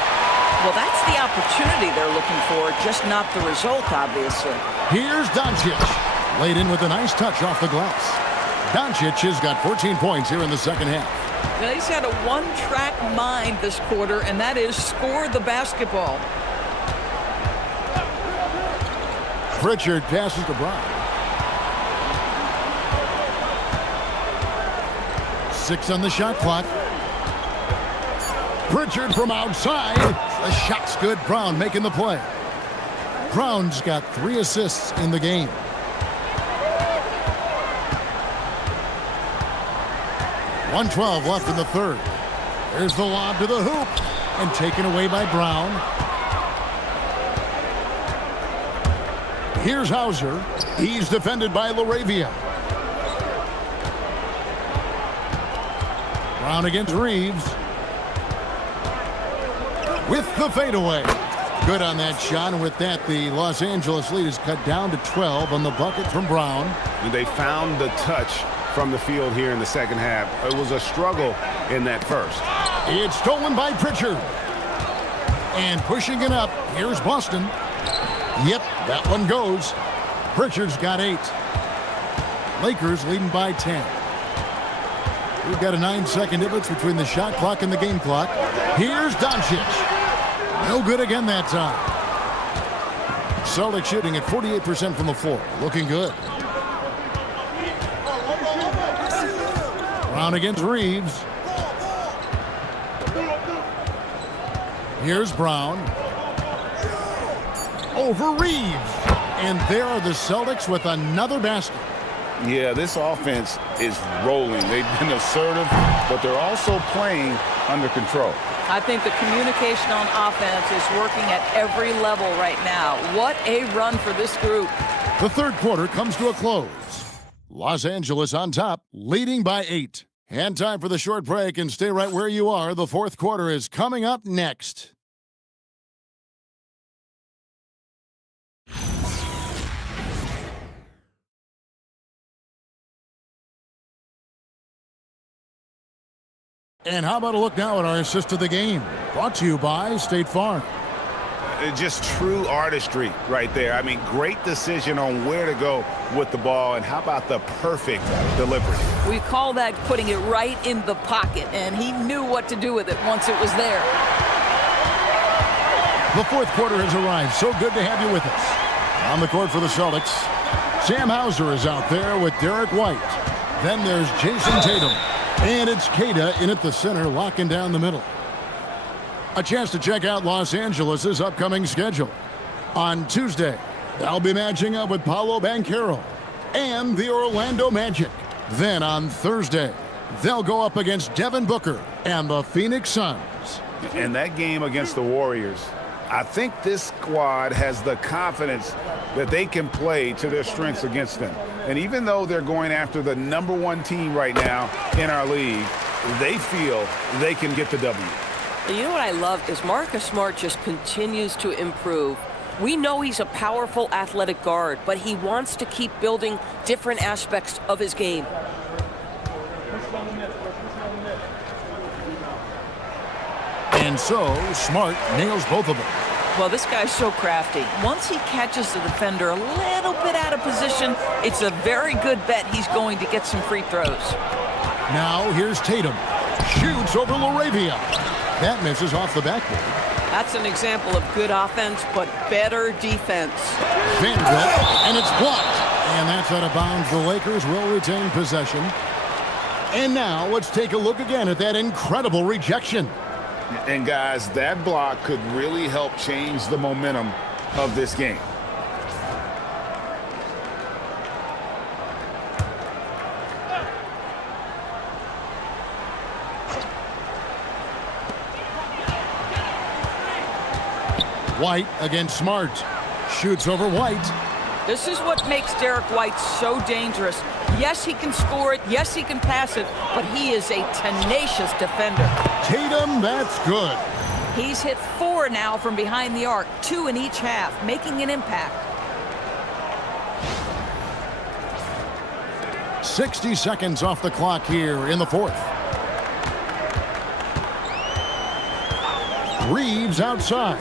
Well, that's the opportunity they're looking for, just not the result, obviously. Here's Doncic. Laid in with a nice touch off the glass. Doncic has got 14 points here in the second half. Now, he's had a one-track mind this quarter, and that is score the basketball. Pritchard passes to Brown. 6 on the shot clock. Pritchard from outside. The shot's good. Brown making the play. Brown's got 3 assists in the game. .112 left in the third. There's the lob to the hoop and taken away by Brown. Here's Hauser. He's defended by LaRavia. Brown against Reeves. With the fadeaway. good on that shot, and with that, the Los Angeles lead is cut down to 12 on the bucket from Brown. And they found the touch from the field here in the second half. It was a struggle in that first. It's stolen by Pritchard. And pushing it up, here's Boston. Yep, that one goes. Pritchard's got 8. Lakers leading by 10. We've got a 9-second difference between the shot clock and the game clock. Here's Doncic. No good again that time. Celtics shooting at 48% from the floor. Looking good. Brown against Reeves. Here's Brown. Over Reeves. And there are the Celtics with another basket. Yeah, this offense is rolling. They've been assertive, but they're also playing under control. I think the communication on offense is working at every level right now. What a run for this group. The third quarter comes to a close. Los Angeles on top, leading by 8. And time for the short break, and stay right where you are. The fourth quarter is coming up next. And how about a look now at our assist of the game? Brought to you by State Farm. Just true artistry right there. I mean, great decision on where to go with the ball, and how about the perfect delivery? We call that putting it right in the pocket, and he knew what to do with it once it was there. The fourth quarter has arrived. So good to have you with us. On the court for the Celtics, Sam Hauser is out there with Derek White. Then there's Jason Tatum. And it's Queta in at the center, locking down the middle. A chance to check out Los Angeles' upcoming schedule. On Tuesday, they'll be matching up with Paolo Banchero and the Orlando Magic. Then on Thursday, they'll go up against Devin Booker and the Phoenix Suns. And that game against the Warriors, I think this squad has the confidence that they can play to their strengths against them. And even though they're going after the #1 team right now in our league, they feel they can get the W. And you know what I love is Marcus Smart just continues to improve. We know he's a powerful athletic guard, but he wants to keep building different aspects of his game. And so, Smart nails both of them. Well, this guy's so crafty. Once he catches the defender a little bit out of position, it's a very good bet he's going to get some free throws. Now here's Tatum. Shoots over LaRavia. That misses off the backboard. That's an example of good offense, but better defense. Vanderbilt, and it's blocked. And that's out of bounds. The Lakers will retain possession. And now let's take a look again at that incredible rejection. And guys, that block could really help change the momentum of this game. White against Smart. Shoots over White. This is what makes Derek White so dangerous. Yes, he can score it. Yes, he can pass it. But he is a tenacious defender. Tatum, that's good. He's hit 4 now from behind the arc, 2 in each half, making an impact. 60 seconds off the clock here in the fourth. Reeves outside.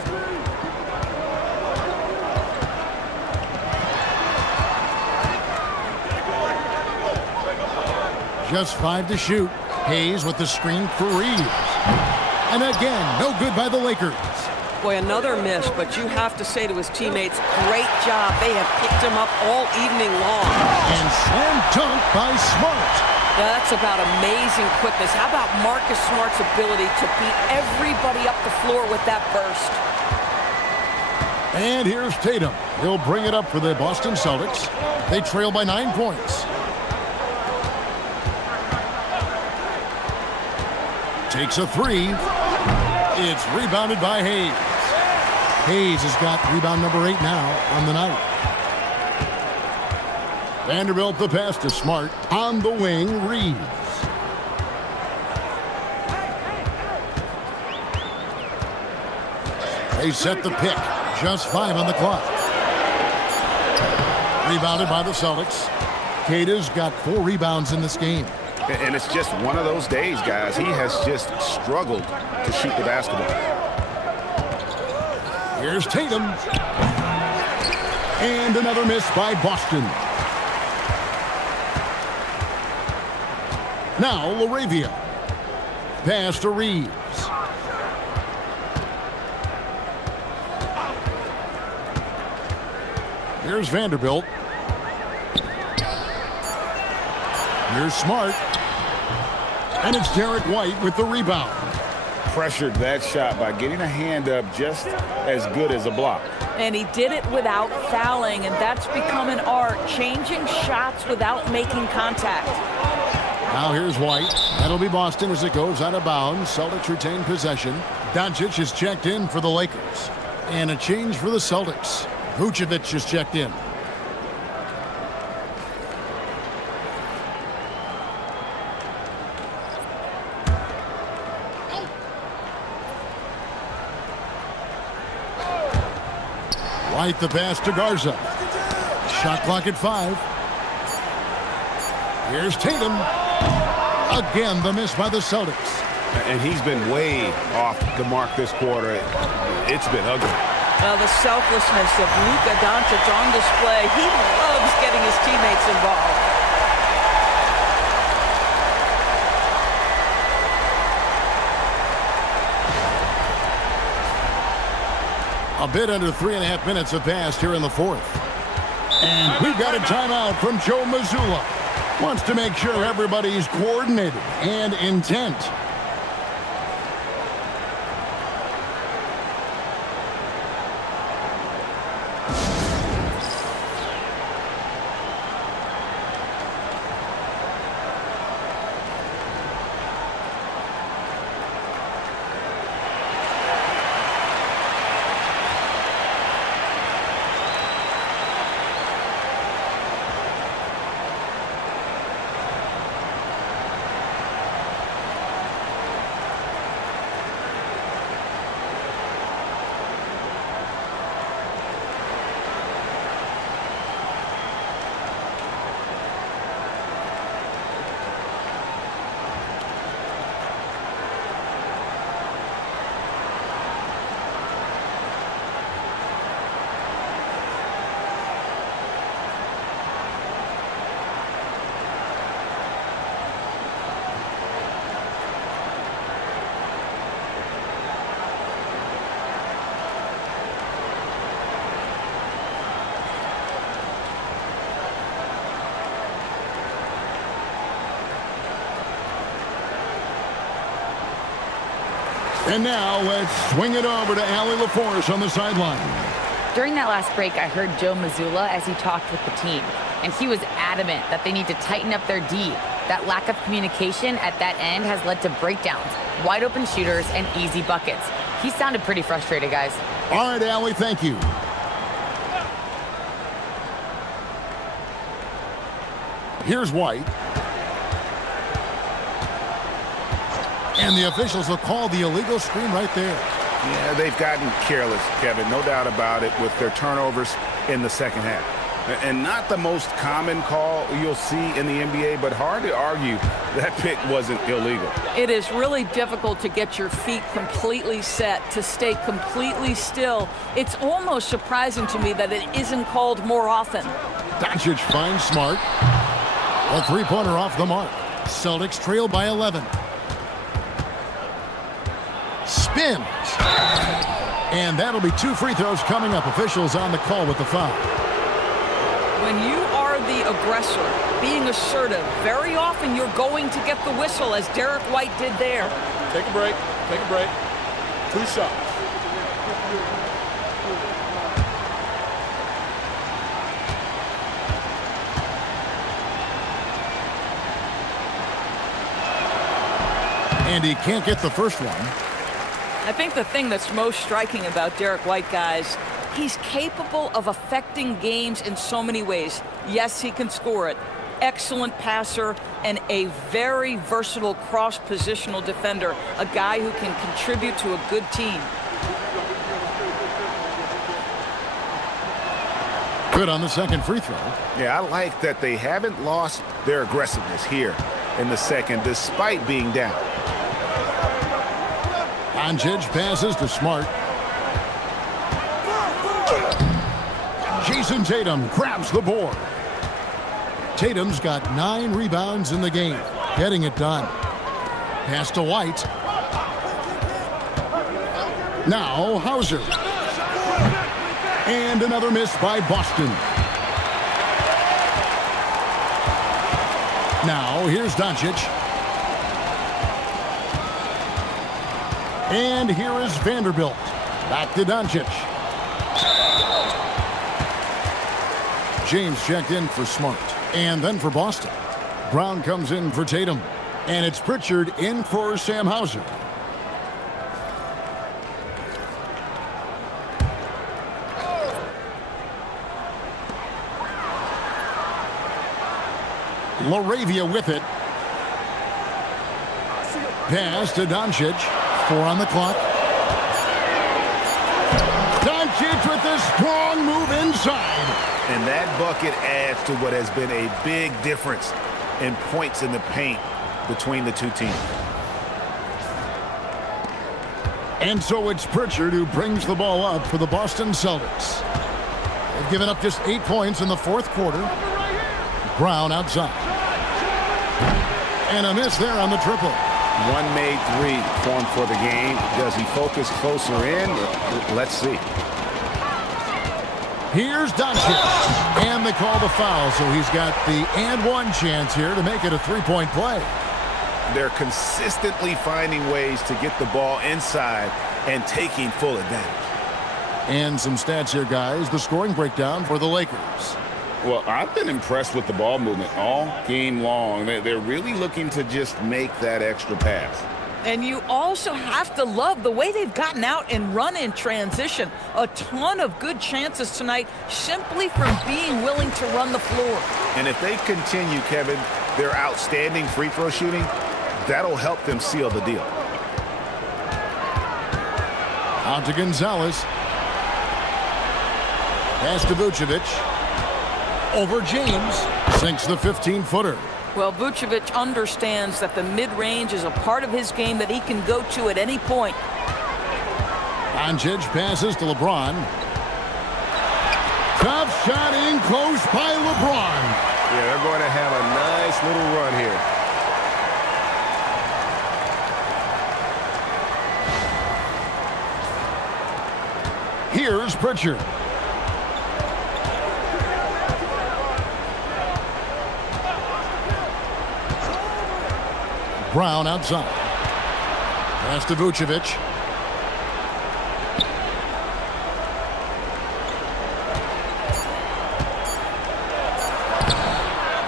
Just 5 to shoot. Hayes with the screen for Reeves. And again, no good by the Lakers. Boy, another miss, but you have to say to his teammates, great job. They have picked him up all evening long. And slam dunk by Smart. Now, that's about amazing quickness. How about Marcus Smart's ability to beat everybody up the floor with that burst? And here's Tatum. He'll bring it up for the Boston Celtics. They trail by 9 points. Takes a 3. It's rebounded by Hayes. Hayes has got rebound number 8 now on the night. Vanderbilt the pass to Smart. On the wing, Reeves. They set the pick. Just 5 on the clock. Rebounded by the Celtics. Kata's got 4 rebounds in this game. And it's just one of those days, guys. He has just struggled to shoot the basketball. Here's Tatum. And another miss by Boston. Now LaRavia. Pass to Reeves. Here's Vanderbilt. Here's Smart. And it's Derek White with the rebound. Pressured that shot by getting a hand up just as good as a block. And he did it without fouling, and that's become an art, changing shots without making contact. Now here's White. That'll be Boston as it goes out of bounds. Celtics retain possession. Doncic is checked in for the Lakers. And a change for the Celtics. Vucevic is checked in. White the pass to Garza. Shot clock at 5. Here's Tatum. Again, the miss by the Celtics. And he's been way off the mark this quarter. It's been ugly. Well, the selflessness of Luka Doncic on display. He loves getting his teammates involved. A bit under 3.5 minutes have passed here in the fourth. And we've got a timeout from Joe Mazzulla. Wants to make sure everybody's coordinated and intent. And now let's swing it over to Allie LaForce on the sideline. During that last break, I heard Joe Mazzulla as he talked with the team, and he was adamant that they need to tighten up their D. That lack of communication at that end has led to breakdowns, wide open shooters, and easy buckets. He sounded pretty frustrated, guys. All right, Allie, thank you. Here's White. And the officials will call the illegal screen right there. Yeah, they've gotten careless, Kevin, no doubt about it, with their turnovers in the second half. And not the most common call you'll see in the NBA, but hard to argue that pick wasn't illegal. It is really difficult to get your feet completely set, to stay completely still. It's almost surprising to me that it isn't called more often. Doncic finds Smart. A three-pointer off the mark. Celtics trail by 11. Spins. And that'll be 2 free throws coming up. Officials on the call with the foul. When you are the aggressor, being assertive, very often you're going to get the whistle, as Derek White did there. Take a break. Take a break. 2 shots. And he can't get the first one. I think the thing that's most striking about Derek White, guys, he's capable of affecting games in so many ways. Yes, he can score it. Excellent passer and a very versatile cross-positional defender, a guy who can contribute to a good team. Good on the second free throw. Yeah, I like that they haven't lost their aggressiveness here in the second, despite being down. Doncic passes to Smart. Jason Tatum grabs the board. Tatum's got 9 rebounds in the game, getting it done. Pass to White. Now Hauser. And another miss by Boston. Now here's Doncic. And here is Vanderbilt. Back to Doncic. James checked in for Smart. And then for Boston. Brown comes in for Tatum. And it's Pritchard in for Sam Hauser. Laravia with it. Pass to Doncic. 4 on the clock. Doncic with a strong move inside. And that bucket adds to what has been a big difference in points in the paint between the two teams. And so it's Pritchard who brings the ball up for the Boston Celtics. They've given up just 8 points in the fourth quarter. Brown outside. And a miss there on the triple. One made 3 formed for the game. Does he focus closer in? Let's see. Here's Doncic. And they call the foul, so he's got the and one chance here to make it a 3-point play. They're consistently finding ways to get the ball inside and taking full advantage. And some stats here, guys. The scoring breakdown for the Lakers. Well, I've been impressed with the ball movement all game long. They're really looking to just make that extra pass. And you also have to love the way they've gotten out and run in transition. A ton of good chances tonight simply from being willing to run the floor. And if they continue, Kevin, their outstanding free throw shooting, that'll help them seal the deal. Out to Gonzalez. Pass to Vucevic. Over James. Sinks the 15-footer. Well, Vucevic understands that the mid-range is a part of his game that he can go to at any point. Doncic passes to LeBron. Tough shot in close by LeBron. Yeah, they're going to have a nice little run here. Here's Pritchard. Brown outside. Pass to Vucevic.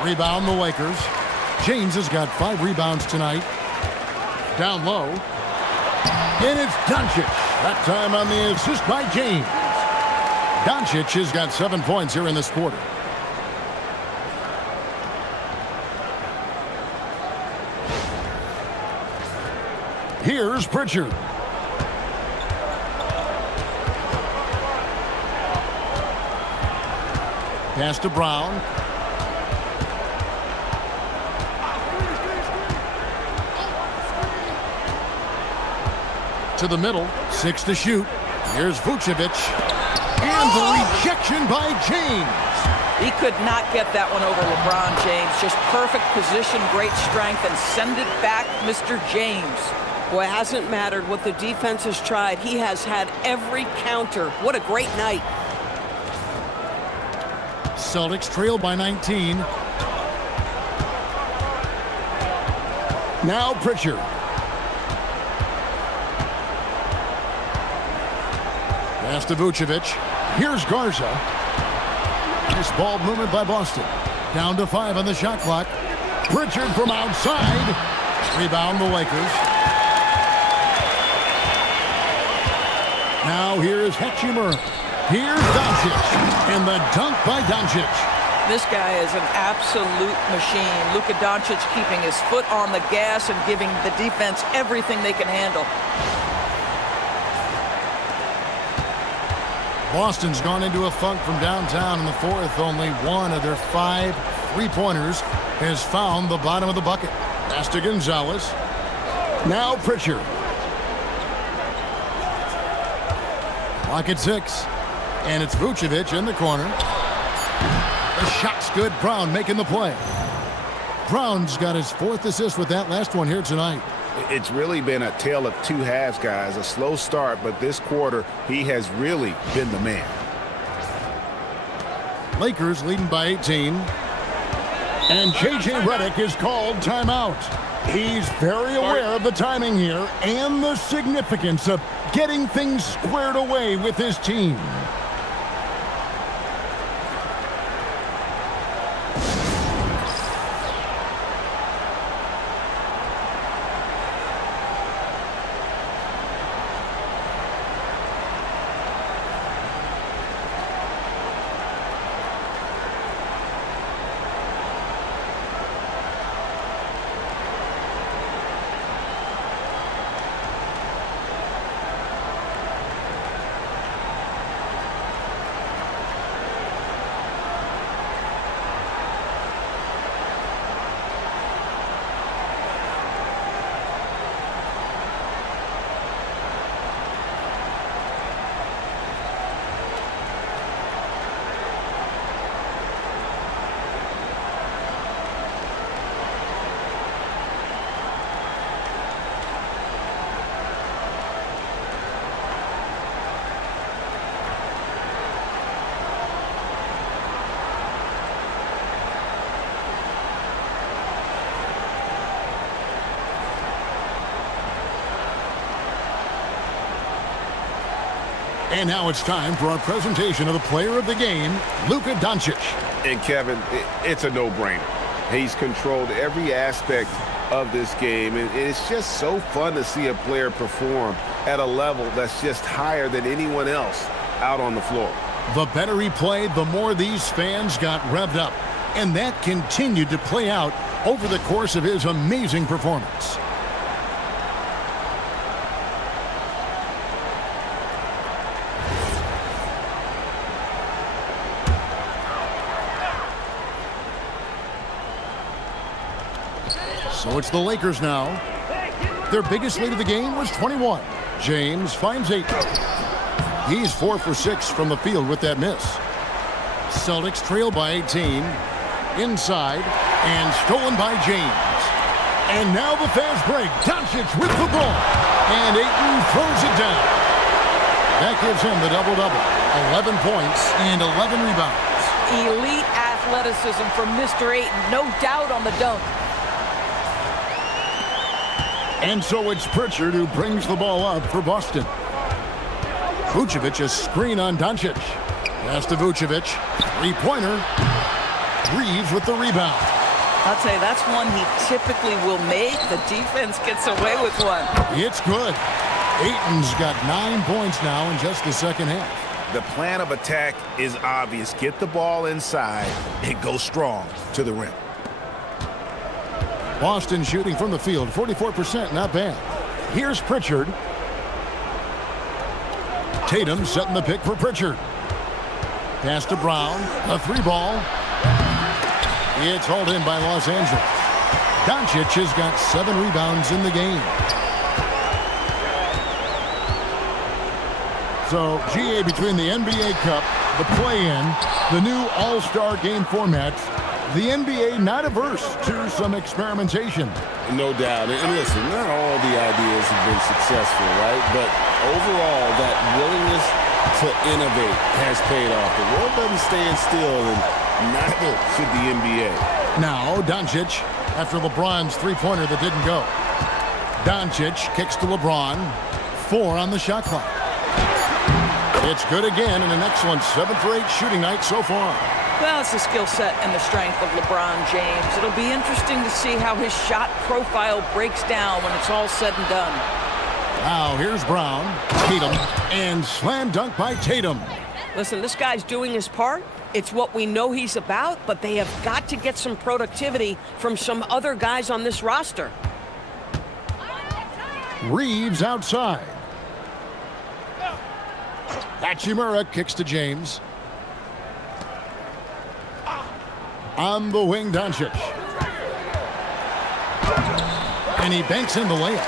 Rebound the Lakers. James has got 5 rebounds tonight. Down low. And it's Doncic. That time on the assist by James. Doncic has got 7 points here in this quarter. Here's Pritchard. Pass to Brown. To the middle. 6 to shoot. Here's Vucevic. And the rejection by James. He could not get that one over LeBron James. Just perfect position, great strength, and send it back, Mr. James. Well, it hasn't mattered what the defense has tried. He has had every counter. What a great night. Celtics trail by 19. Now Pritchard. Pass to Vucevic. Here's Garza. Nice ball movement by Boston. Down to 5 on the shot clock. Pritchard from outside. Rebound the Lakers. Now here's Hachimura. Here's Doncic. And the dunk by Doncic. This guy is an absolute machine. Luka Doncic keeping his foot on the gas and giving the defense everything they can handle. Boston's gone into a funk from downtown in the fourth. Only one of their 5 3-pointers has found the bottom of the bucket. Pass to Gonzalez. Now Pritchard. Clock at 6. And it's Vucevic in the corner. The shot's good. Brown making the play. Brown's got his 4th assist with that last one here tonight. It's really been a tale of two halves, guys. A slow start, but this quarter, he has really been the man. Lakers leading by 18. And J.J. Redick is called timeout. He's very aware of the timing here and the significance of getting things squared away with his team. And now it's time for our presentation of the player of the game, Luka Doncic. And Kevin, it's a no-brainer. He's controlled every aspect of this game, and it's just so fun to see a player perform at a level that's just higher than anyone else out on the floor. The better he played, the more these fans got revved up. And that continued to play out over the course of his amazing performance. So it's the Lakers now. Their biggest lead of the game was 21. James finds 8. He's 4 for 6 from the field with that miss. Celtics trail by 18. Inside and stolen by James. And now the fast break. Doncic with the ball. And Ayton throws it down. That gives him the double-double. 11 points and 11 rebounds. Elite athleticism from Mr. Ayton. No doubt on the dunk. And so it's Pritchard who brings the ball up for Boston. Vucevic a screen on Doncic. Pass to Vucevic. 3-pointer. Reeves with the rebound. I'll tell you, that's one he typically will make. The defense gets away with one. It's good. Ayton's got 9 points now in just the second half. The plan of attack is obvious. Get the ball inside and go strong to the rim. Boston shooting from the field, 44%, not bad. Here's Pritchard. Tatum setting the pick for Pritchard. Pass to Brown, a 3-ball. It's hauled in by Los Angeles. Doncic has got 7 rebounds in the game. So, GA, between the NBA Cup, the play-in, the new All-Star game format, the NBA not averse to some experimentation. No doubt. And listen, not all the ideas have been successful, right? But overall, that willingness to innovate has paid off. The world doesn't stand still, and neither should the NBA. Now, Doncic, after LeBron's 3-pointer that didn't go. Doncic kicks to LeBron. 4 on the shot clock. It's good again, and an excellent 7 for 8 shooting night so far. Well, it's the skill set and the strength of LeBron James. It'll be interesting to see how his shot profile breaks down when it's all said and done. Now, here's Brown, Tatum, and slam dunk by Tatum. Listen, this guy's doing his part. It's what we know he's about, but they have got to get some productivity from some other guys on this roster. Reeves outside. Hachimura kicks to James. On the wing, Doncic. And he banks in the layup.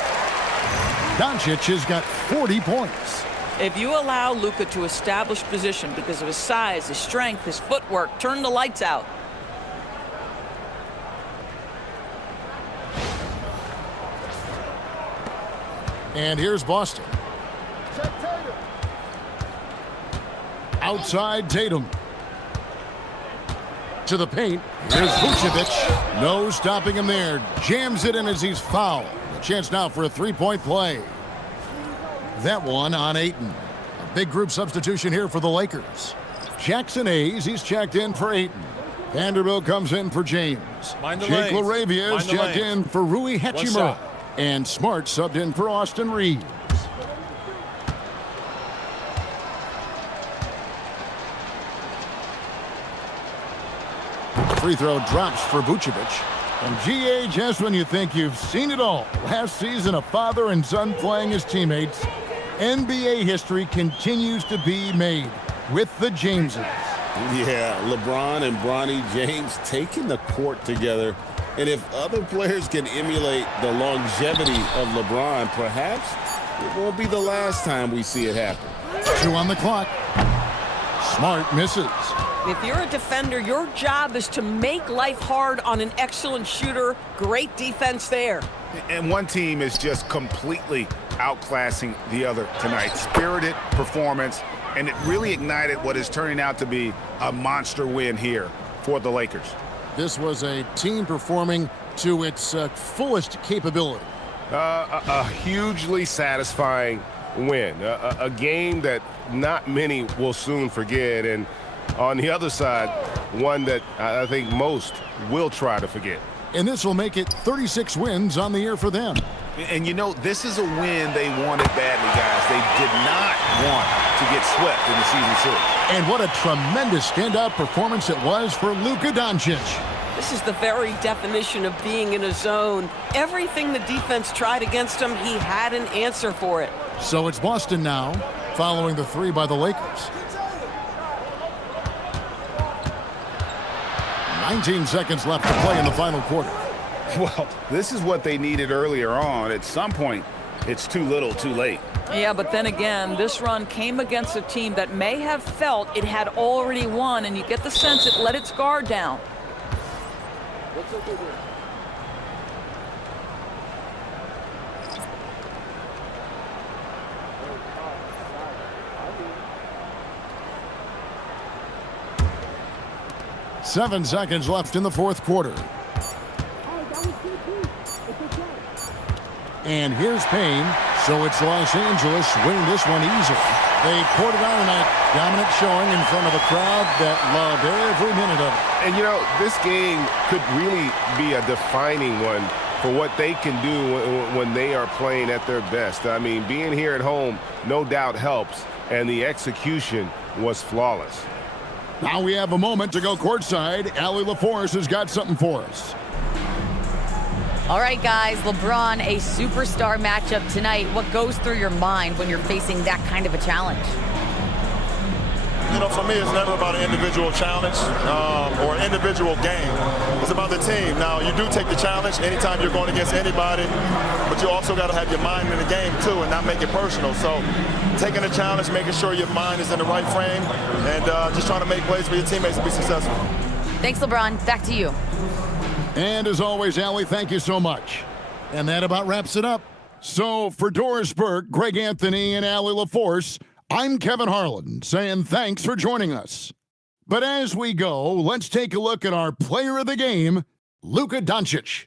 Doncic has got 40 points. If you allow Luka to establish position because of his size, his strength, his footwork, turn the lights out. And here's Boston. Outside Tatum. To the paint. Here's Vucevic. No stopping him there. Jams it in as he's fouled. A chance now for a three-point play. That one on Ayton. A big group substitution here for the Lakers. Jackson Hayes, he's checked in for Ayton. Vanderbilt comes in for James. Jake LaRavia is checked in for Rui Hachimura. And Smart subbed in for Austin Reeves. Free throw drops for Vucevic. And GA, just when you think you've seen it all. Last season, a father and son playing as teammates. NBA history continues to be made with the Jameses. Yeah, LeBron and Bronny James taking the court together. And if other players can emulate the longevity of LeBron, perhaps it won't be the last time we see it happen. 2 on the clock. Smart misses. If you're a defender, your job is to make life hard on an excellent shooter. Great defense there. And one team is just completely outclassing the other tonight. Spirited performance, and it really ignited what is turning out to be a monster win here for the Lakers. This was a team performing to its fullest capability. A hugely satisfying win. A game that not many will soon forget. And on the other side, one that I think most will try to forget. And this will make it 36 wins on the year for them. And you know, this is a win they wanted badly, guys. They did not want to get swept in the season series. And what a tremendous standout performance it was for Luka Doncic. This is the very definition of being in a zone. Everything the defense tried against him, he had an answer for it. So it's Boston now, following the 3 by the Lakers. 19 seconds left to play in the final quarter. Well, this is what they needed earlier on. At some point, it's too little, too late. Yeah, but then again, this run came against a team that may have felt it had already won, and you get the sense it let its guard down. Seven seconds left in the fourth quarter. And here's Payne. So it's Los Angeles winning this one easily. They poured it on tonight. Dominant showing in front of a crowd that loved every minute of it. And, you know, this game could really be a defining one for what they can do when they are playing at their best. I mean, being here at home no doubt helps, and the execution was flawless. Now we have a moment to go courtside. Allie LaForce has got something for us. All right, guys, LeBron, a superstar matchup tonight. What goes through your mind when you're facing that kind of a challenge? You know, for me, it's never about an individual challenge or an individual game. It's about the team. Now, you do take the challenge anytime you're going against anybody, but you also got to have your mind in the game, too, and not make it personal. So taking the challenge, making sure your mind is in the right frame, and just trying to make plays for your teammates to be successful. Thanks, LeBron. Back to you. And as always, Allie, thank you so much. And that about wraps it up. So for Doris Burke, Greg Anthony, and Allie LaForce, I'm Kevin Harlan saying thanks for joining us. But as we go, let's take a look at our player of the game, Luka Doncic.